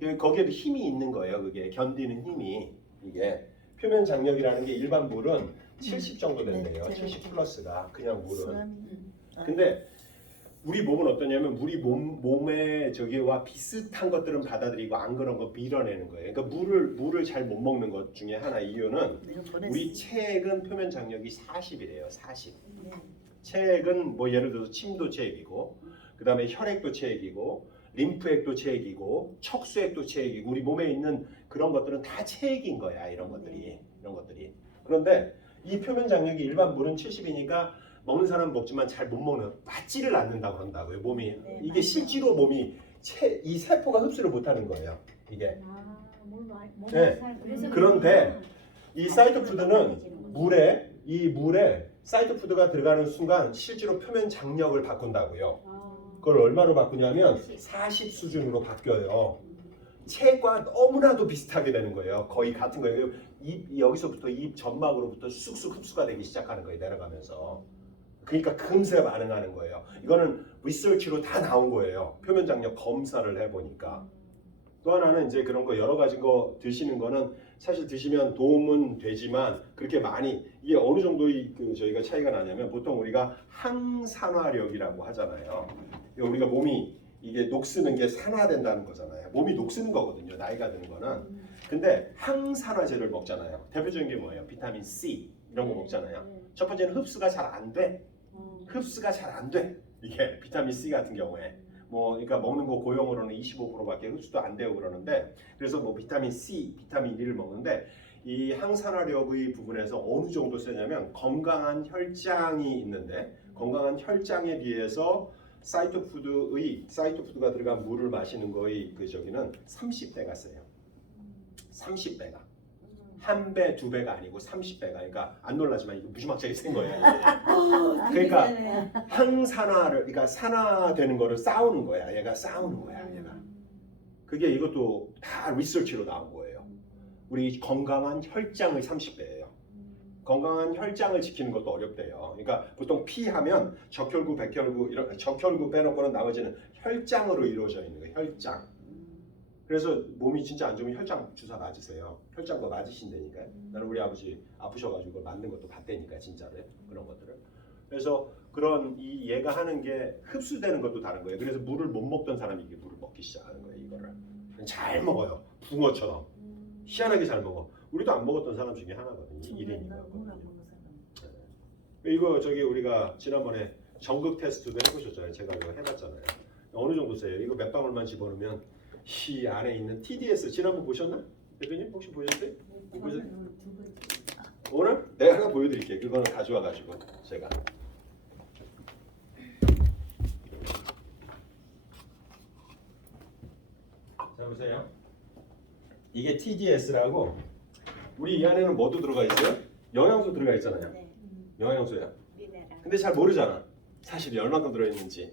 네. 거기에도 힘이 있는 거예요. 그게 견디는 힘이 이게 표면 장력이라는 게 일반 물은 70 정도 된대요. 70 플러스가 그냥 물은. 근데 우리 몸은 어떠냐면 우리 몸의 저기와 비슷한 것들은 받아들이고 안 그런 거 밀어내는 거예요. 그러니까 물을 잘 못 먹는 것 중에 하나 이유는 우리 체액은 표면 장력이 40이래요. 40. 체액은 뭐 예를 들어서 침도 체액이고 그다음에 혈액도 체액이고 림프액도 체액이고 척수액도 체액이고 우리 몸에 있는 그런 것들은 다 체액인 거야. 이런 것들이. 그런데 이 표면 장력이 일반 물은 70이니까 먹는 사람은 먹지만 잘 못 먹는 맞지를 않는다고 한다고요. 몸이 이게 실제로 몸이 이 세포가 흡수를 못하는 거예요. 이게. 네. 그런데 이 사이토푸드는 물에 사이토푸드가 들어가는 순간 실제로 표면 장력을 바꾼다고요. 그걸 얼마로 바꾸냐면 40 수준으로 바뀌어요. 채과 너무나도 비슷하게 되는 거예요. 거의 같은 거예요. 여기서부터 입 점막으로부터 쑥쑥 흡수가 되기 시작하는 거예요. 내려가면서. 그러니까 금세 반응하는 거예요. 이거는 리서치로 다 나온 거예요. 표면 장력 검사를 해보니까. 또 하나는 이제 그런 거 여러 가지 거 드시는 거는 사실 드시면 도움은 되지만 그렇게 많이 이게 어느 정도의 저희가 차이가 나냐면 보통 우리가 항산화력이라고 하잖아요. 우리가 몸이 이게 녹쓰는 게 산화된다는 거잖아요. 몸이 녹쓰는 거거든요. 나이가 드는 거는. 근데 항산화제를 먹잖아요. 대표적인 게 뭐예요? 비타민 C 이런 거 먹잖아요. 첫 번째는 흡수가 잘 안 돼. 흡수가 잘 안 돼. 이게 비타민 C 같은 경우에. 뭐 그러니까 먹는 거 고용으로는 25%밖에 흡수도 안 되고 그러는데 그래서 뭐 비타민 C, 비타민 E를 먹는데 이 항산화력의 부분에서 어느 정도 쓰냐면 건강한 혈장이 있는데 건강한 혈장에 비해서 사이토푸드가 들어간 물을 마시는 거의 그 저기는 30배가 세요. 30배가. 한 배, 두 배가 아니고 30배가. 그러니까 안 놀라지만 이거 무지막지하게 센 거예요. 그러니까 항산화를 그러니까 산화되는 거를 싸우는 거야. 얘가 싸우는 거야. 얘가. 그게 이것도 다 리서치로 나온 거예요. 우리 건강한 혈장의 30배예요. 건강한 혈장을 지키는 것도 어렵대요. 그러니까 보통 피 하면 적혈구, 백혈구 이런 적혈구 빼놓고는 나머지는 혈장으로 이루어져 있는 거예요. 혈장. 그래서 몸이 진짜 안 좋으면 혈장 주사 맞으세요. 혈장도 맞으신다니까. 나는 우리 아버지 아프셔가지고 그걸 맞는 것도 봤다니까 진짜로 그런 것들을. 그래서 그런 얘가 하는 게 흡수되는 것도 다른 거예요. 그래서 물을 못 먹던 사람이 이게 물을 먹기 시작하는 거예요. 이거를 잘 먹어요. 붕어처럼 희한하게 잘 먹어. 우리도 안 먹었던 사람 중에 하나거든요. 1인이거든요. 이거 저기 우리가 지난번에 전극 테스트도 해보셨잖아요. 제가 이거 해봤잖아요. 어느 정도 세요? 이거 몇 방울만 집어넣으면 이 안에 있는 TDS 지난번 보셨나? 대표님 혹시 보셨어요? 오늘 내가 하나 보여드릴게요. 그거는 가져와가지고 제가 자 보세요. 이게 TDS라고 우리 이 안에는 뭐도 들어가 있어요? 영양소 들어가 있잖아요. 네. 영양소야. 미네랄. 근데 잘 모르잖아. 사실 얼마큼 들어있는지.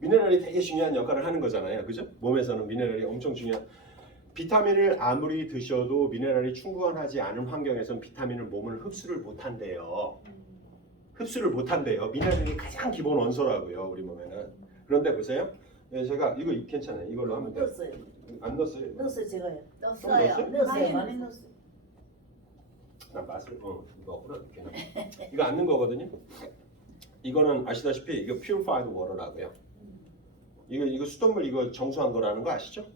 미네랄이 되게 중요한 역할을 하는 거잖아요. 그죠? 몸에서는 미네랄이 엄청 중요한. 비타민을 아무리 드셔도 미네랄이 충분하지 않은 환경에서는 비타민을 몸을 흡수를 못한대요. 흡수를 못한대요. 미네랄이 가장 기본 원소라고요. 우리 몸에는. 그런데 보세요. 네, 제가 이거 괜찮아요. 이걸로 하면 돼요. 넣었어요. 안 넣었어요? 넣었어요 제가요. 넣었어요? 넣었어요. 많이 넣었어요. 나 맛을 넣구나 이렇게. 이거 안 넣은 거거든요. 이거는 아시다시피 이거 purified water라고요. 이거 수돗물 이거 정수한 거라는 거 아시죠?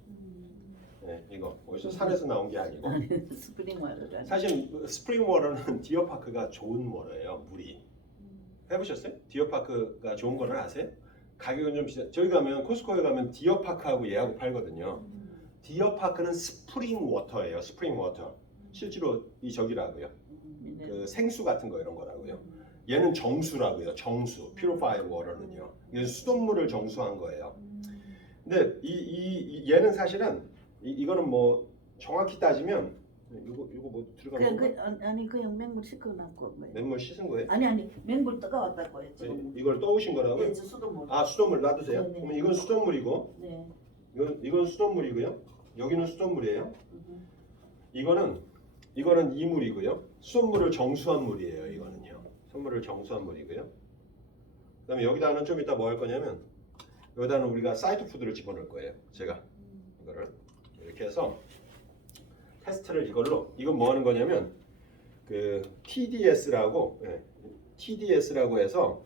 네, 이거 어디서 산에서 나온 게 아니고. 스프링 와ter. 사실 스프링 워터는 디어파크가 좋은 워터예요. 물이. 해보셨어요? 디어파크가 좋은 거는 아세요? 가격은 좀 비싸. 저희 가면 코스코에 가면 디어파크하고 얘하고 팔거든요. 디어파크는 스프링 워터예요. 스프링 워터. 실제로 이 저기라고요. 그 생수 같은 거 이런 거라고요. 얘는 정수라고요. 정수. purified water는요. 이게 수돗물을 정수한 거예요. 근데 얘는 사실은 이거는 뭐 정확히 따지면 이거 뭐 들어간 건가? 아니 그냥 맹물 씻어놨고. 맨물 씻은 거예요? 아니 맹물 뜨거웠다고요 지금. 이걸 떠오신 거라고요? 네, 저 수돗물. 아 수돗물 놔두세요. 네, 네. 그러면 이건 수돗물이고 네. 이건 수돗물이고요. 여기는 수돗물이에요. 이거는 이물이고요. 수돗물을 정수한 물이에요. 이거는요. 수돗물을 정수한 물이고요. 그다음에 여기다는 좀 이따 뭐 할 거냐면 여기다는 우리가 사이트 푸드를 집어넣을 거예요. 제가 이거를 이렇게 해서 테스트를 이건 뭐 하는 거냐면 그 TDS라고 해서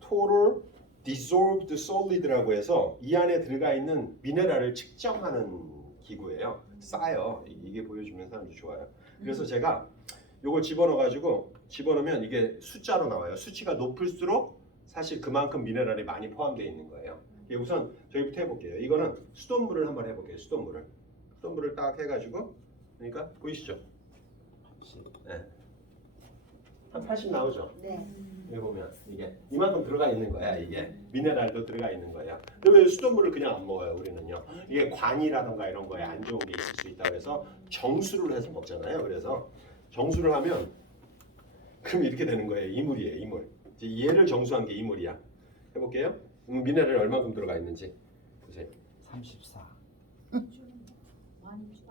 Total Dissolved Solid라고 해서 이 안에 들어가 있는 미네랄을 측정하는 기구예요. 싸요. 이게 보여주면 사람들이 좋아요. 그래서 제가 이걸 집어넣으면 이게 숫자로 나와요. 수치가 높을수록 사실 그만큼 미네랄이 많이 포함되어 있는 거예요. 우선 저희부터 해볼게요. 이거는 수돗물을 한번 해볼게요. 수돗물을 딱 해가지고 그러니까 보이시죠? 네. 한 80 나오죠? 네. 여기 보면 이게 이만큼 들어가 있는 거야. 이게 미네랄도 들어가 있는 거예요. 근데 왜 수돗물을 그냥 안 먹어요? 우리는요. 이게 관이라던가 이런 거에 안 좋은 게 있을 수 있다고 해서 정수를 해서 먹잖아요. 그래서 정수를 하면 그럼 이렇게 되는 거예요. 이물이에요. 이물. 얘를 정수한 게 이물이야. 해볼게요. 미네랄이 얼마큼 들어가 있는지 보세요. 34.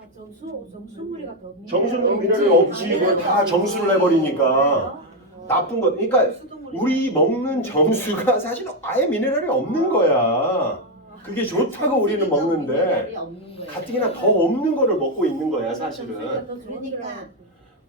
정수물이가 더 정수는 미네랄이 없지. 그걸 다 정수를 해버리니까 나쁜 것. 그러니까 우리 먹는 정수가 사실 아예 미네랄이 없는 거야. 그게 좋다고 우리는 먹는데 미네랄이 없는 거예요. 가뜩이나 더 없는 거를 먹고 있는 거야 사실은. 그러니까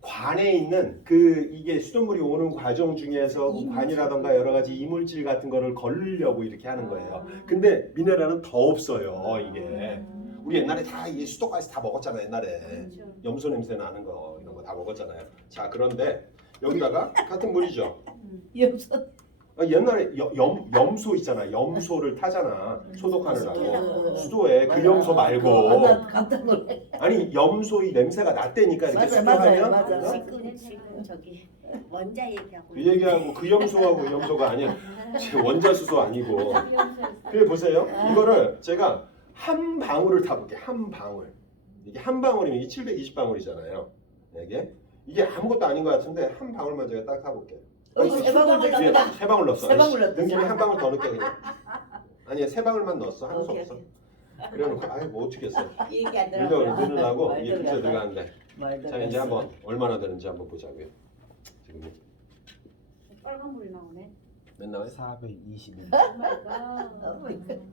관에 있는 그 이게 수돗물이 오는 과정 중에서 관이라던가 여러 가지 이물질 같은 거를 걸르려고 이렇게 하는 거예요. 근데 미네랄은 더 없어요 이게. 우리 옛날에 다 이 수도가에서 다 먹었잖아요 옛날에. 염소 냄새 나는 거 이런 거 다 먹었잖아요. 자 그런데 여기다가 같은 물이죠. 염소 옛날에 염소 있잖아. 염소를 타잖아. 소독하느라고. 수도에 그 염소 말고. 나 깜짝 놀래. 아니 염소 이 냄새가 났다니까 이렇게 맞아요, 수도하면. 맞아요. 지금 저기 원자 얘기하고 그 얘기하고 그 염소하고 이 염소가 아니야. 원자수소 아니고. 그래 보세요. 이거를 제가 한 방울을 타볼게. 한 방울. 이게 한 방울이면 이게 720방울이잖아요. 이게 아무것도 아닌 것 같은데 한 방울만 제가 딱 타볼게요. 세 방울 위에 넣었다. 세 방울 넣었어. 세 방울 넣었어. 넣은 김에 한 방울 더 넣게 그냥. 아니야 세 방울만 넣었어. 할 수 오케이, 없어. 그래놓고 아이 뭐 어떻게 했어. 이 얘기 안 물력을 들어가요. 넣으려고 이게 빚어 들어가는데. 말도 자 이제 한번 얼마나 되는지 한번 보자고요. 지금 빨간 물이 나오네. 맨날 421.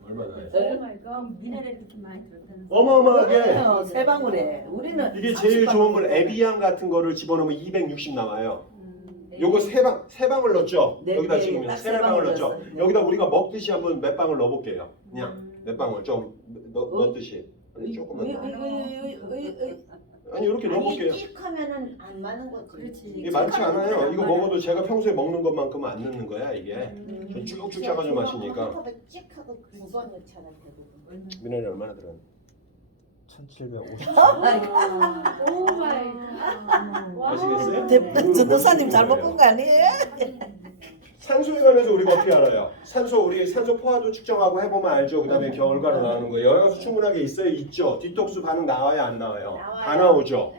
얼마나 해요? 오마이갓. 미네랄이 그렇게 많이 들었다는 어마어마하게. 세 방울에 우리는 이게 제일 좋은 걸 에비앙 같은 거를 집어넣으면 260 나와요. 요거 세 방울 넣었죠? 네, 여기다 네, 지금 딱 세 세 방울 방울 넣었죠? 넣었어요. 네. 여기다 우리가 먹듯이 한번 몇 방울 넣어볼게요. 그냥 몇 방울 좀 넣듯이. 아니 조금만. 아니 이렇게 넣어볼게요. 찍하면은 안 많은 거지. 그렇지. 이게 많지 않아요. 이거 먹어도 제가 평소에 먹는 것만큼은 안 넣는 거야 이게. 저 쭉쭉 짜가지고 마시니까. 한 컵에 찍하고 두 번 넣잖아 대부분. 미네랄이 얼마나 들어요? 1750. 오마이갓. 아시겠어요? 전도사님 잘못 본 거 아니에요? 산소에 관해서 우리가 어떻게 알아요? 우리 산소 포화도 측정하고 해보면 알죠. 그다음에 결과로 나오는 거예요. 영양소 충분하게 있어요, 있죠. 디톡스 반응 나와요, 안 나와요? 다 나오죠.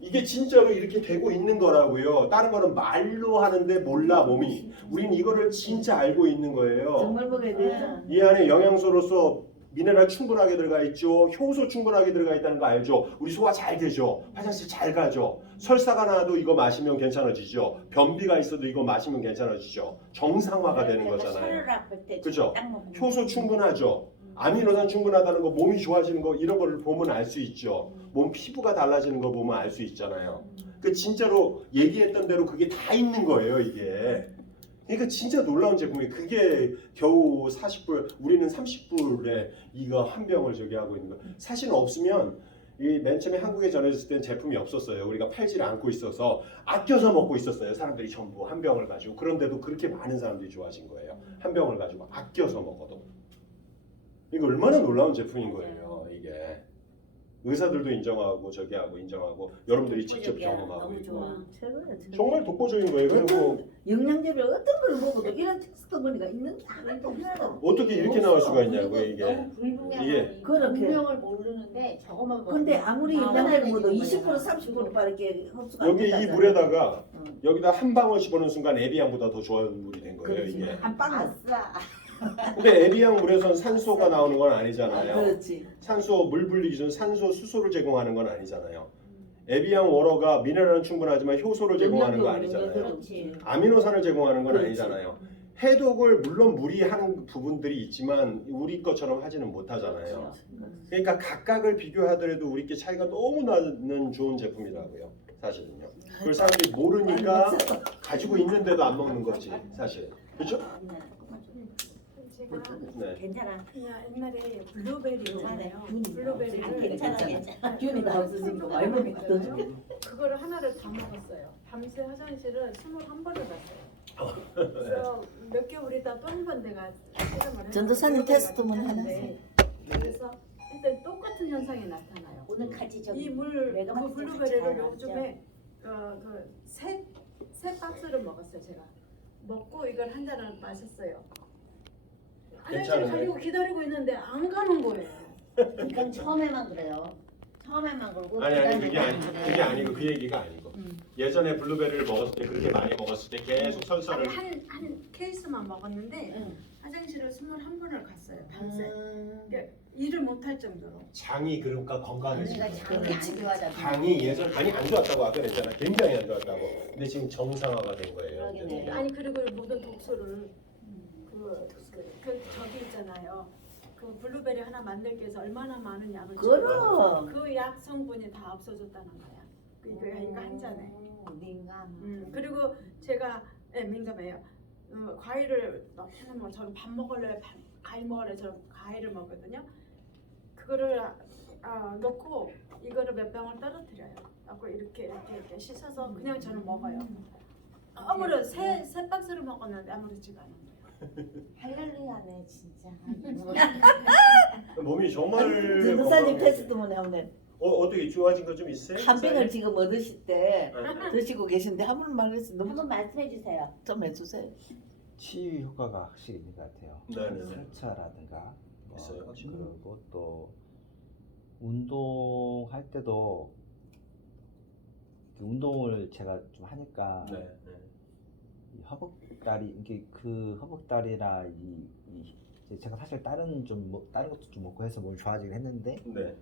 이게 진짜로 이렇게 되고 있는 거라고요. 다른 거는 말로 하는데 몰라 몸이. 우리는 이거를 진짜 알고 있는 거예요. 정말 먹어야 되죠. 이 안에 영양소로서 미네랄 충분하게 들어가 있죠. 효소 충분하게 들어가 있다는 거 알죠. 우리 소화 잘 되죠. 화장실 잘 가죠. 설사가 나도 이거 마시면 괜찮아지죠. 변비가 있어도 이거 마시면 괜찮아지죠. 정상화가 되는 거잖아요. 그죠? 효소 충분하죠. 아미노산 충분하다는 거, 몸이 좋아지는 거 이런 거를 보면 알 수 있죠. 몸 피부가 달라지는 거 보면 알 수 있잖아요. 그 진짜로 얘기했던 대로 그게 다 있는 거예요, 이게. 그러니까 진짜 놀라운 제품이에요. 그게 겨우 40불, 우리는 30불에 이거 한 병을 저기 하고 있는 거. 사실은 없으면 이 맨 처음에 한국에 전해졌을 땐 제품이 없었어요. 우리가 팔지를 않고 있어서 아껴서 먹고 있었어요. 사람들이 전부 한 병을 가지고. 그런데도 그렇게 많은 사람들이 좋아진 거예요. 한 병을 가지고 아껴서 먹어도. 이거 얼마나 놀라운 제품인 거예요, 이게. 의사들도 인정하고 저기 하고 인정하고 여러분들이 직접 경험하고 있고. 최고예요. 정말 독보적인 거예요. 그리고 영양제를 어떤 걸 먹어도 이런 테스트머니가 있는 게 하나도 없어. 어떻게 이렇게 나올 수가 있냐고요, 이게. 너무 불분명한 이게. 그렇게. 분명을 모르는데 저것만 먹으면 근데 아무리 영양제를 먹어도 하나도 20% 30% 빠르게 흡수가 안 여기 이 된다잖아요. 물에다가 응. 여기다 한 방울 집어넣은 순간 에비앙보다 더 좋은 물이 된 거예요, 그렇지. 이게. 한 방울. 아싸. 근데 에비앙 물에선 산소가 나오는 건 아니잖아요. 그렇지. 산소 물 분리 기준 산소 수소를 제공하는 건 아니잖아요. 에비앙 워러가 미네랄은 충분하지만 효소를 제공하는 거 아니잖아요. 그렇지. 아미노산을 제공하는 건 그렇지. 아니잖아요. 해독을 물론 물이 하는 부분들이 있지만 우리 것처럼 하지는 못하잖아요. 그러니까 각각을 비교하더라도 우리께 차이가 너무 나는 좋은 제품이라고요. 사실은요. 그걸 사람들이 모르니까 가지고 있는데도 안 먹는 거지 사실. 그렇죠? 제가 네. 괜찮아. 그냥 옛날에 블루베리 있잖아요. 블루베리를 괜찮아. 기운이 다 없어지니까 많이 먹거든. 그거를 하나를 다 먹었어요. 밤새 화장실을 21번을 갔어요. 그래서 몇 개월 있다 또 한 번 내가 실험을 했어요. 전도사님 테스트만 하나 그래서 일단 똑같은 현상이 나타나요. 오늘 같이 저기 이 물, 내가 그 봤을 때 블루베리를 같이 요즘에 세 박스를 먹었어요. 제가 먹고 이걸 한 잔을 마셨어요. 화장실 괜찮아요? 가지고 기다리고 있는데 안 가는 거예요. 그러니까 처음에만 그래요. 처음에만 그러고 아니 그다음에 그게 아니고 그 얘기가 아니고 예전에 블루베리를 먹었을 때 그렇게 많이 먹었을 때 계속 설사를 한 케이스만 먹었는데 응. 화장실을 21번을 갔어요. 밤새. 일을 못할 정도로. 장이 그러니까 건강해지고. 언니가 장이 안 좋아져. 장이 예전 간이 안 좋았다고 아까 그랬잖아. 굉장히 안 좋았다고. 근데 지금 정상화가 된 거예요. 그러겠네. 아니 그리고 모든 독소를 저기 있잖아요. 그 블루베리 하나 만들기 위해서 얼마나 많은 약을 그럼. 그약 성분이 다 없어졌다는 거야. 이거 한 잔에. 민감. 그리고 제가 민감해요. 과일을 뭐 저는 밥 먹을래 과일 먹을래 저는 과일을 먹거든요. 그거를 넣고 이거를 몇 병을 떨어뜨려요. 하고 이렇게 씻어서 그냥 저는 먹어요. 아무런 세 박스를 먹었는데 아무렇지가 않아요. 할렐루야네 진짜. 몸이 정말 전도사님 건강해. 테스트만 하면 어떻게 좋아진 거 좀 있어요? 한 병을 지금 얻으실 때 네. 드시고 계신데 한 번만 해서 너무 한번 말씀해 주세요. 좀 해주세요. 치유 효과가 확실히 있는 것 같아요. 네네. 설차라든가 있어요, 확실히? 그리고 또 운동할 때도 운동을 제가 좀 하니까 네, 네. 이 허벅다리 이게 그 허벅다리나 이제 제가 사실 다른 것도 좀 먹고 해서 몸이 좋아지긴 했는데 네.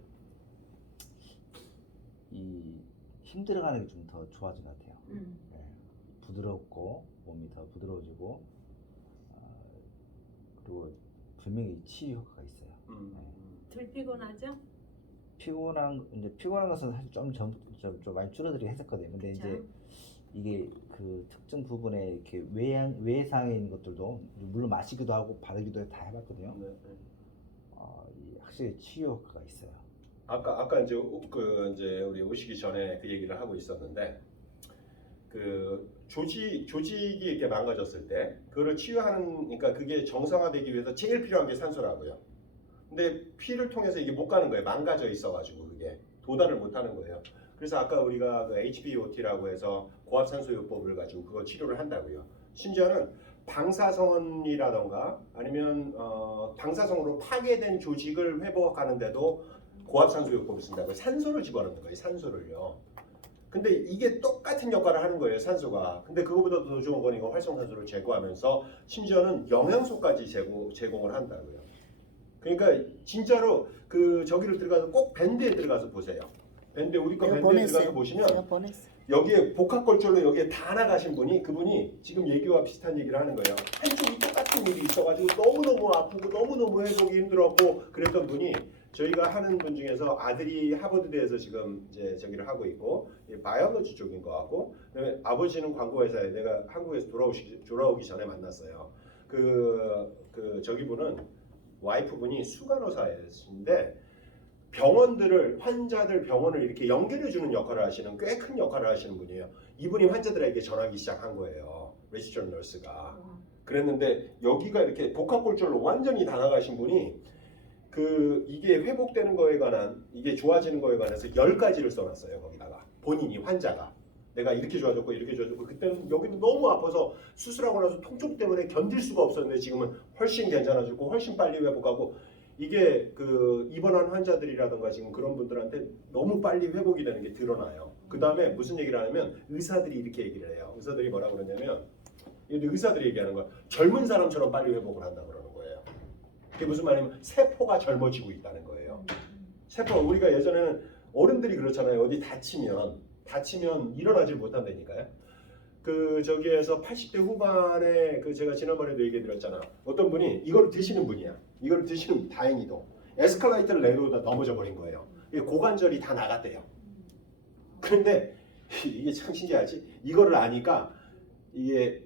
이 힘들어가는 게 좀 더 좋아진 것 같아요. 네. 부드럽고 몸이 더 부드러워지고 그리고 분명히 치유 효과가 있어요. 덜 피곤하죠? 피곤한 것은 사실 좀 많이 줄어들긴 했었거든요. 근데 그쵸? 이제 이게 그 특정 부분에 이렇게 외상에 있는 것들도 물론 마시기도 하고 바르기도 다 해봤거든요. 네, 네. 확실히 치유 효과가 있어요. 아까 이제 이제 우리 오시기 전에 그 얘기를 하고 있었는데 그 조직이 이렇게 망가졌을 때 그거를 치유하는 그러니까 그게 정상화되기 위해서 제일 필요한 게 산소라고요. 근데 피를 통해서 이게 못 가는 거예요. 망가져 있어가지고 그게 도달을 못 하는 거예요. 그래서 아까 우리가 그 HBOT라고 해서 고압산소요법을 가지고 그거 치료를 한다고요. 심지어는 방사선이라던가 아니면 방사선으로 파괴된 조직을 회복하는데도 고압산소요법을 쓴다고요. 산소를 집어넣는 거예요. 산소를요. 근데 이게 똑같은 역할을 하는 거예요. 산소가. 근데 그거보다 더 좋은 건 이거 활성산소를 제거하면서 심지어는 영양소까지 제공을 한다고요. 그러니까 진짜로 그 저기를 들어가서 꼭 밴드에 들어가서 보세요. 우리 거 밴드에 들어가서 보시면 제가 보냈어요. 여기에 복합골절로 여기에 다 나가신 분이 그분이 지금 얘기와 비슷한 얘기를 하는 거예요. 한쪽이 똑같은 일이 있어가지고 너무너무 아프고 너무너무 회복이 힘들었고 그랬던 분이 저희가 하는 분 중에서 아들이 하버드대에서 지금 이제 저기를 하고 있고 바이올로지 쪽인 것 같고 그다음에 아버지는 광고회사에 내가 한국에서 돌아오기 전에 만났어요. 저기 분은 와이프분이 수간호사이신데 환자들 병원을 이렇게 연결해 주는 역할을 하시는 꽤 큰 역할을 하시는 분이에요. 이분이 환자들에게 전하기 시작한 거예요. 레지스턴트 너스가. 그랬는데 여기가 이렇게 복합골절로 완전히 다 나가신 분이 이게 회복되는 거에 관한 이게 좋아지는 거에 관해서 10가지를 써놨어요. 거기다가 본인이 환자가 내가 이렇게 좋아졌고 이렇게 좋아졌고 그때는 여기는 너무 아파서 수술하고 나서 통증 때문에 견딜 수가 없었는데 지금은 훨씬 괜찮아지고 훨씬 빨리 회복하고 이게 입원한 환자들이라든가 지금 그런 분들한테 너무 빨리 회복이 되는 게 드러나요. 그 다음에 무슨 얘기를 하냐면 의사들이 이렇게 얘기를 해요. 의사들이 뭐라 그러냐면 의사들이 얘기하는 거야. 젊은 사람처럼 빨리 회복을 한다고 그러는 거예요. 그게 무슨 말이냐면 세포가 젊어지고 있다는 거예요. 세포 우리가 예전에는 어른들이 그렇잖아요. 어디 다치면 일어나질 못한다니까요. 저기에서 80대 후반에 제가 지난번에도 얘기 드렸잖아. 어떤 분이 이거를 드시는 분이야. 이거를 드시는 다행히도 에스컬레이터를 내려오다 넘어져 버린 거예요. 고관절이 다 나갔대요. 그런데 이게 참 신기하지. 이거를 아니까 이게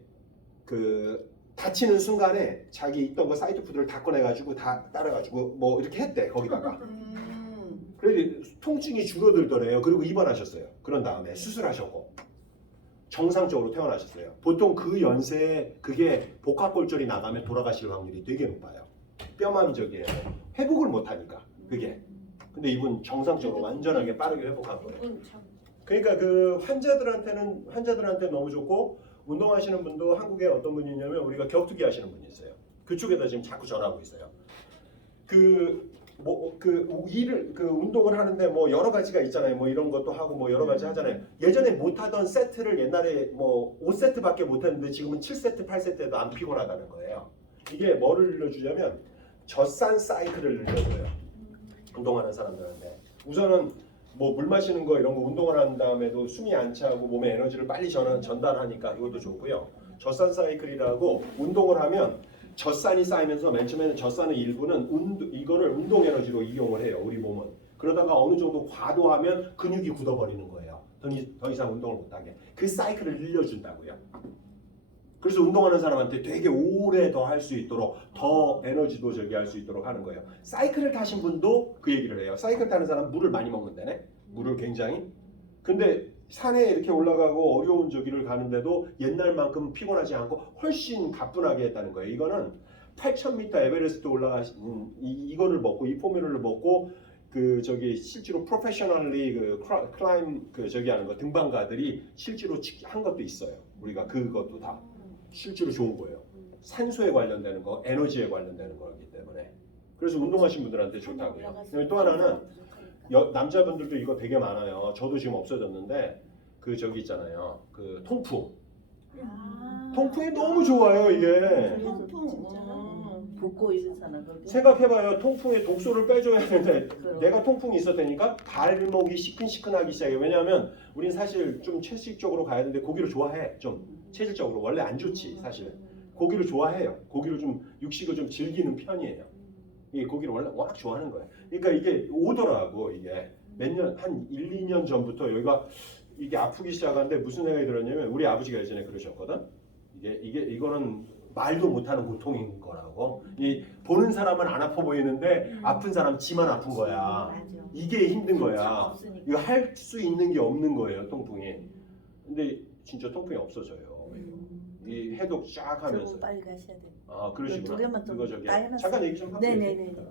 다치는 순간에 자기 있던 거 사이드 푸드를 다 꺼내가지고 다 따라가지고 뭐 이렇게 했대 거기다가. 그래서 통증이 줄어들더래요. 그리고 입원하셨어요. 그런 다음에 수술하셨고 정상적으로 퇴원하셨어요. 보통 그 연세에 그게 복합골절이 나가면 돌아가실 확률이 되게 높아요. 뼈만 저기에 회복을 못하니까 그게. 근데 이분 정상적으로 완전하게 빠르게 회복한 거예요. 그러니까 환자들한테 너무 좋고 운동하시는 분도 한국에 어떤 분이 있냐면 우리가 격투기 하시는 분이 있어요. 그쪽에다 지금 자꾸 전화하고 있어요. 운동을 하는데 뭐 여러 가지가 있잖아요. 뭐 이런 것도 하고 뭐 여러 가지 하잖아요. 예전에 못하던 세트를 옛날에 뭐 5세트밖에 못했는데 지금은 7세트, 8세트에도 안 피곤하다는 거예요. 이게 뭐를 늘려주냐면 젖산 사이클을 늘려줘요. 운동하는 사람들한테 우선은 뭐 물 마시는 거 이런 거 운동을 한 다음에도 숨이 안 차고 몸에 에너지를 빨리 전달하니까 이것도 좋고요. 젖산 사이클이라고 운동을 하면 젖산이 쌓이면서 맨 처음에는 젖산의 일부는 이거를 운동 에너지로 이용을 해요. 우리 몸은. 그러다가 어느 정도 과도하면 근육이 굳어버리는 거예요. 더 이상 운동을 못하게. 그 사이클을 늘려준다고요. 그래서 운동하는 사람한테 되게 오래 더 할 수 있도록 더 에너지도 저기 할 수 있도록 하는 거예요. 사이클을 타신 분도 그 얘기를 해요. 사이클 타는 사람 물을 많이 먹는다네. 물을 굉장히. 근데 산에 이렇게 올라가고 어려운 저기를 가는데도 옛날만큼 피곤하지 않고 훨씬 가뿐하게 했다는 거예요. 이거는 8,000m 에베레스트 올라가신 이거를 먹고 이 포뮬러를 먹고 그 저기 실제로 프로페셔널리 그 클라임 그 저기 하는 거 등반가들이 실제로 한 것도 있어요. 우리가 그것도 다 실제로 좋은 거예요. 산소에 관련되는 거, 에너지에 관련되는 거기 때문에. 그래서 운동하신 분들한테 좋다고요. 또 하나는 남자분들도 이거 되게 많아요. 저도 지금 없어졌는데 그 저기 있잖아요. 그 통풍. 통풍이 너무 좋아요 이게. 붓고 이러잖아. 생각해봐요. 통풍에 독소를 빼줘야 되는데 내가 통풍이 있었다니까 발목이 시큰시큰하기 시작해요. 왜냐하면 우린 사실 좀 채식적으로 가야 되는데 고기를 좋아해. 좀 체질적으로 원래 안 좋지 사실. 고기를 좋아해요. 고기를 좀 육식을 좀 즐기는 편이에요. 이 고기를 원래 워낙 좋아하는 거예요. 그러니까 이게 오더라고 이게 몇 년 한 1, 2년 전부터 여기가 이게 아프기 시작하는데 무슨 생각이 들었냐면 우리 아버지가 예전에 그러셨거든. 이거는 말도 못하는 고통인 거라고. 이 보는 사람은 안 아파 보이는데 아픈 사람 지만 아픈 거야. 이게 힘든 거야. 이거 할 수 있는 게 없는 거예요 통풍이. 근데 진짜 통풍이 없어져요. 이 해독 쫙 하면서. 빨리 가셔야 돼. 아 그러시구나. 두 개만 좀 그거 저기 따여놨어요. 잠깐 얘기 좀 하고 네네네. 계세요.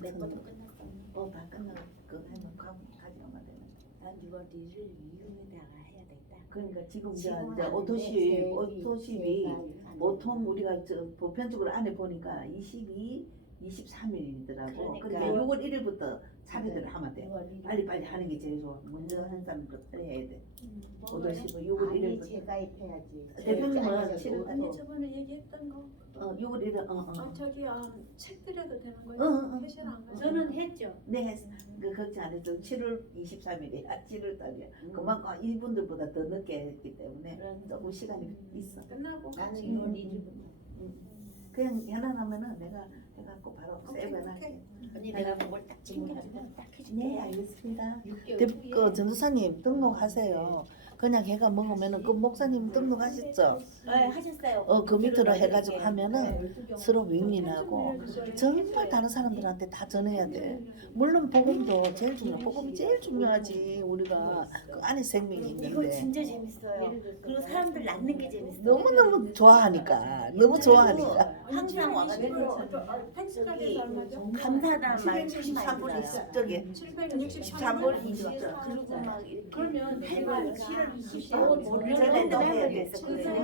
몇 번도 끝났어. 다 끝나고 그 해놓고 가져오면 되는. 난 이거 니를 이용에다가 해야 되겠다. 그러니까 지금 지금은 이제 안 돼. 오토십이 안 보통 우리가 저 보편적으로 안에 보니까 22, 23일이더라고. 그러니까. 그러니까 6월 1일부터 차례대로 하면 돼. 빨리 하는 게 제일 좋아. 먼저 한 사람부터 빨리 해야 돼. 오토십은 6월 아니 1일부터. 재가입해야지. 대표님은 7월 아니 저번에 얘기했던 거. 6월 1일 저기 책 드려도 되는 응, 거예요? 응. 회실 안 가요? 저는 했죠. 네, 했어. 그 걱정 안 했어. 7월 23일이야. 7월 달이야. 그만큼 이분들보다 더 늦게 했기 때문에 조금 시간이 있어. 끝나고 나는 같이. 6월 1일부터. 그냥 해놔놓으면은 내가 해갖고 바로 세븐할게. 언니 내가 그걸 딱 챙겨가지고 딱 해줄게. 네, 알겠습니다. 6개월 그 전도사님 등록하세요. 그냥 걔가 먹으면은 그 목사님 등록하셨죠? 네, 하셨어요. 그 밑으로 해가지고 하면은 서로 윈윈하고 정말 다른 사람들한테 다 전해야 돼. 물론 복음도 제일 중요. 복음이 제일 중요하지. 우리가 그 안에 생명이 이거 있는데 진짜 재밌어요. 그리고 사람들 낳는 게 재밌어요. 너무 좋아하니까 너무 좋아하니까. 항상 와가지고 팩스까지 얼마죠? 감사하다는 말 참 73분 많이 있어. 들어요. 저기 763분 24분 그리고 막 이렇게 그러면 할머니가 전에 전에 또 해야 할머니가 돼. 있었거든요.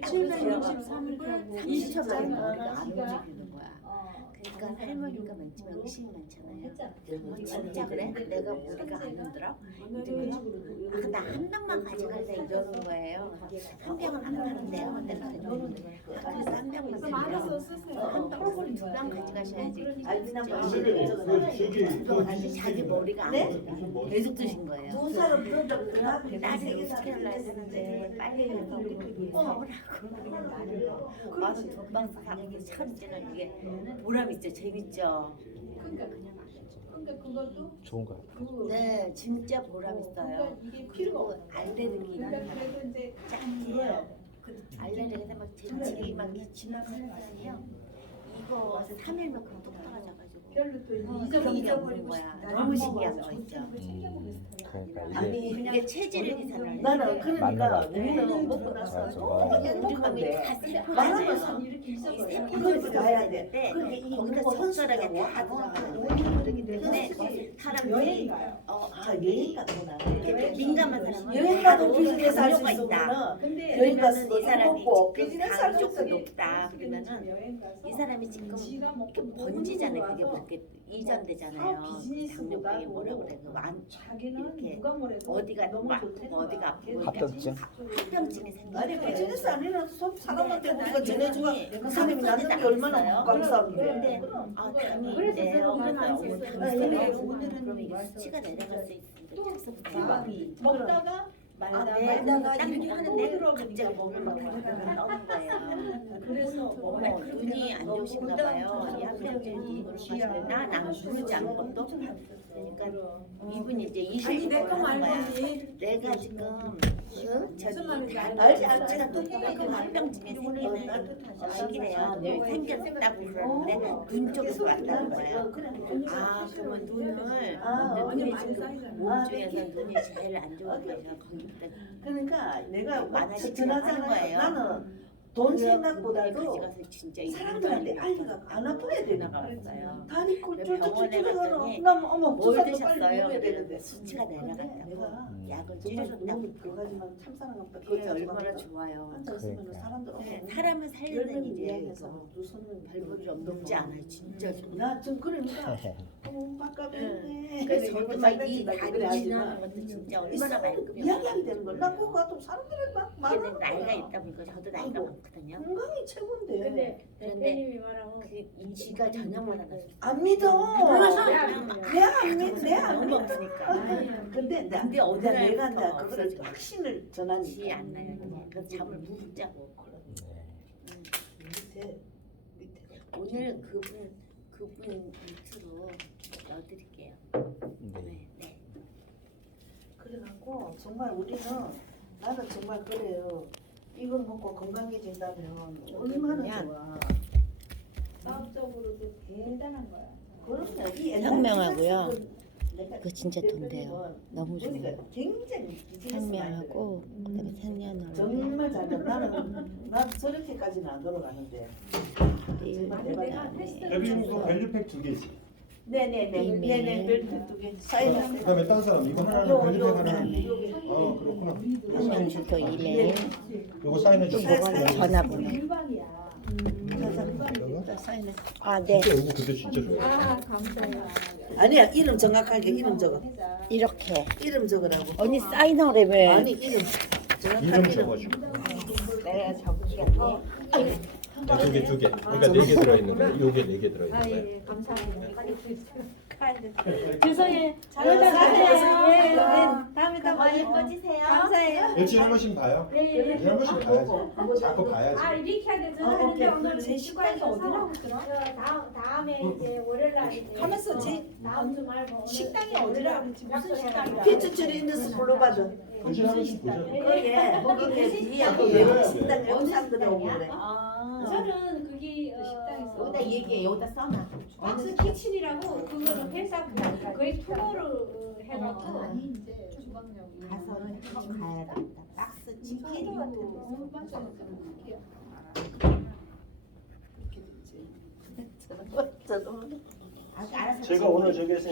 763불 20점 20점. 머리가 안 움직이는 거야. 그러니까 할머니가 맨 처음에 의심이 많잖아요. 진짜 그래? 내가 머리가 안 흔들어? 나 한 병만 가져갈래 이러는 거예요. 한 병은 안 하는데요. 내가 그래서 한 병만 알아서 드려요. 쓰세요. 한병두병 가져가셔야지. 저기 자기 머리가 안 네? 흔들어. 계속 드신 거예요. 두 사람 들어줬구나. 딸이 스케줄 했는데 빨리 사오라고. 와서 돈방 사는 참 찌는 이게 보람 있죠, 재밌죠. 그러니까 그것도 좋은 거야. 네, 진짜 보람 있어요. 이게 필요가 그리고 알레르기 그래도 이제 짱이에요. 알레르기에 막 재채기 막 기침을 하는 사람이요. 이거 3일만 그럼 똑 떨어져가지고 별로 또 잊어버리는 거야. 너무 신기한 거 있죠. 그러니까 이게 아니 이게 체질을 계산을 나는 그러니까 맞는 우리는 먹고 나서 너무 행복한데 말하면서 세포를 가야 돼. 돼. 그게 이 거기다 뭐 손가락에 선수라고 다 하더라고. 들어가는 그러기 때문에 사람들이 여행 갔구나. 이렇게 민감한 사람은 여행 가도 바로 비즈니스 할 수 염려가 있다. 있으면은 여행 가서 그러면은 이 사람이 먹고 지금 비즈니스 당 할 수 조금 있어. 높다. 그러면은 이 사람이 지금 이렇게 번지잖아요. 그게 이렇게 이전되잖아요. 당뇨병이 뭐라 그래? 그안 자기는 이렇게 누가 뭐래도 어디가 너무 아프고 좋대. 어디가 아프고 합병증? 합병증이 생기는 아니 거예요. 비즈니스 아니라 사람한테 네, 우리가 전해주가 네, 그 사람이 낳는 게 얼마나 감사한데. 근데 아 당이 그래서 있대요. 저도 그래서 많이 오늘 썼어요. 당이 네, 있어요. 오늘은 그럼 이게 수치가 내려갈 수 있는데 계속 밥이 먹다가 말다가 말다가 딱 이렇게 하는데 들어보니까 갑자기 목을 막 다다다다 떠는 거예요. 그래서 어머 눈이 안 좋으신가 봐요. 이 합병증이 난 모르지 않고도 그러니까 이분이 이제 아니 20을 내 거 하는 거야. 말고니 내가 지금 무슨 말인지 알지, 알지. 수치가 똑같고 합병증에 생기는 시기래요. 늘 생겼다고 그러는데 눈 쪽에서 왔다는 거예요. 아 그러면 눈을 언니 눈이 많이 지금 쌓이잖아. 몸 중에서 눈이 제일 안 좋은 거예요. 거기다 그러니까 내가 막 많아지지 전하잖아요. 않는 거예요. 나는 돈 생각보다도 가져가서 진짜 이 사람들한테 알리가 안 아파야 되는 거야. 나갔어요. 다리 꼴쫄쫄 병원에 들어가는 갔더니 나 어머 뭘 주사도 빨리 드셨어요? 먹어야 되는데 수치가 내려갔다고 내가 약을 정말 줄여줬다고. 너무 그거 가지만 참사랑 없다. 그게 얼마나 좋아요. 앉아 있으면 그러니까. 사람들 네, 어머 사람을 살리는 일이에요. 이야기해서 이거. 두 손을 별볼이 높지 않아요. 진짜 좋아요. 나 지금 그러니까 어머 밥값이네. 그래서 저도 막이 다리 지나는 것도 진짜 얼마나 말끔해요. 이야기하게 되는 거야. 나 그거 가도 사람들이 막 근데 말하는 나이가 거야. 있다 보니까 저도 나이가 아이고. 많거든요. 건강이 최고인데 근데 그런데 대표님이 말하면 그 지가 저녁마다 나서 안 믿어. 내가 안 믿, 내가 안 너무 믿어. 없으니까. 근데 나 근데 어느 내가 이제 날부터 그거를 없어지고. 확신을 지 전하니까. 안 나요. 이제. 그래서 잠을 푹 자고. 밑에 밑에 오늘 그분 밑으로 넣어드릴게요. 네. 네. 그래갖고 정말 우리는 나는 정말 그래요. 이걸 먹고 건강해진다면 얼마나 좋아. 사업적으로도 대단한 거야. 그럼요. 이 현명하고요. 내가 그거 진짜 돈 돼요. 너무 우리가 좋아요. 굉장히 비즈니스 현명하고 그다음에 생년월일. 정말 잘돼. 나는 저렇게까지는 안 돌아가는데. 정말 대박이야. 대표님 밸류팩 2개지. 네네네. 이메일. 네네. 별표 두 개. 사인. 그다음에 다른 사람 이거 하나는 밸류팩 하나는. 그렇구나. 또 이메일, 이거 사인해 주세요. 전화번호. 일방이야. 사인해. 아 네. 진짜 이거 그때 진짜 좋아요. 아 감사해요. 아니야 이름 정확하게 이름 적어. 이렇게. 이름 적으라고. 언니 사인하래며. 아니 이름 정확한 이름 이름. 적어주고. 내가 적을게. 두 개. 그러니까 4개 들어있는 거예요. 요게 4개 들어있는 아 거예요. 예 감사합니다. 죄송해요. 잘 네, 가세요. 예, 네. 다음에 또 많이 예뻐지세요. 감사해요. 일주일에 한 번씩 봐요. 예, 예. 일주일에 한 번씩 봐야지. 자꾸 아 봐야지. 이렇게 하게 저는 오케이. 근데 오늘 제 식당이 어디라고 있더라? 다음에 이제 월요일 날 이제 하면서 제 다음 주 말고 오늘 식당이 이제 어디라고 그랬지? 무슨 식당이야? 피츠처리 있는 불러봐줘. 일주일에 한 번씩 보죠. 거기에 뒤하고 외국 식당 외국 사람들이 오고 그래. 저는 그게 여기다 얘기해. 여기다 써놔. 박스 키친이라고 그거는 회사 거의 투어를 해갖고 가서 꼭 가야 된다. 박스 치킨. 저도 알아서. 제가 오늘 저기에서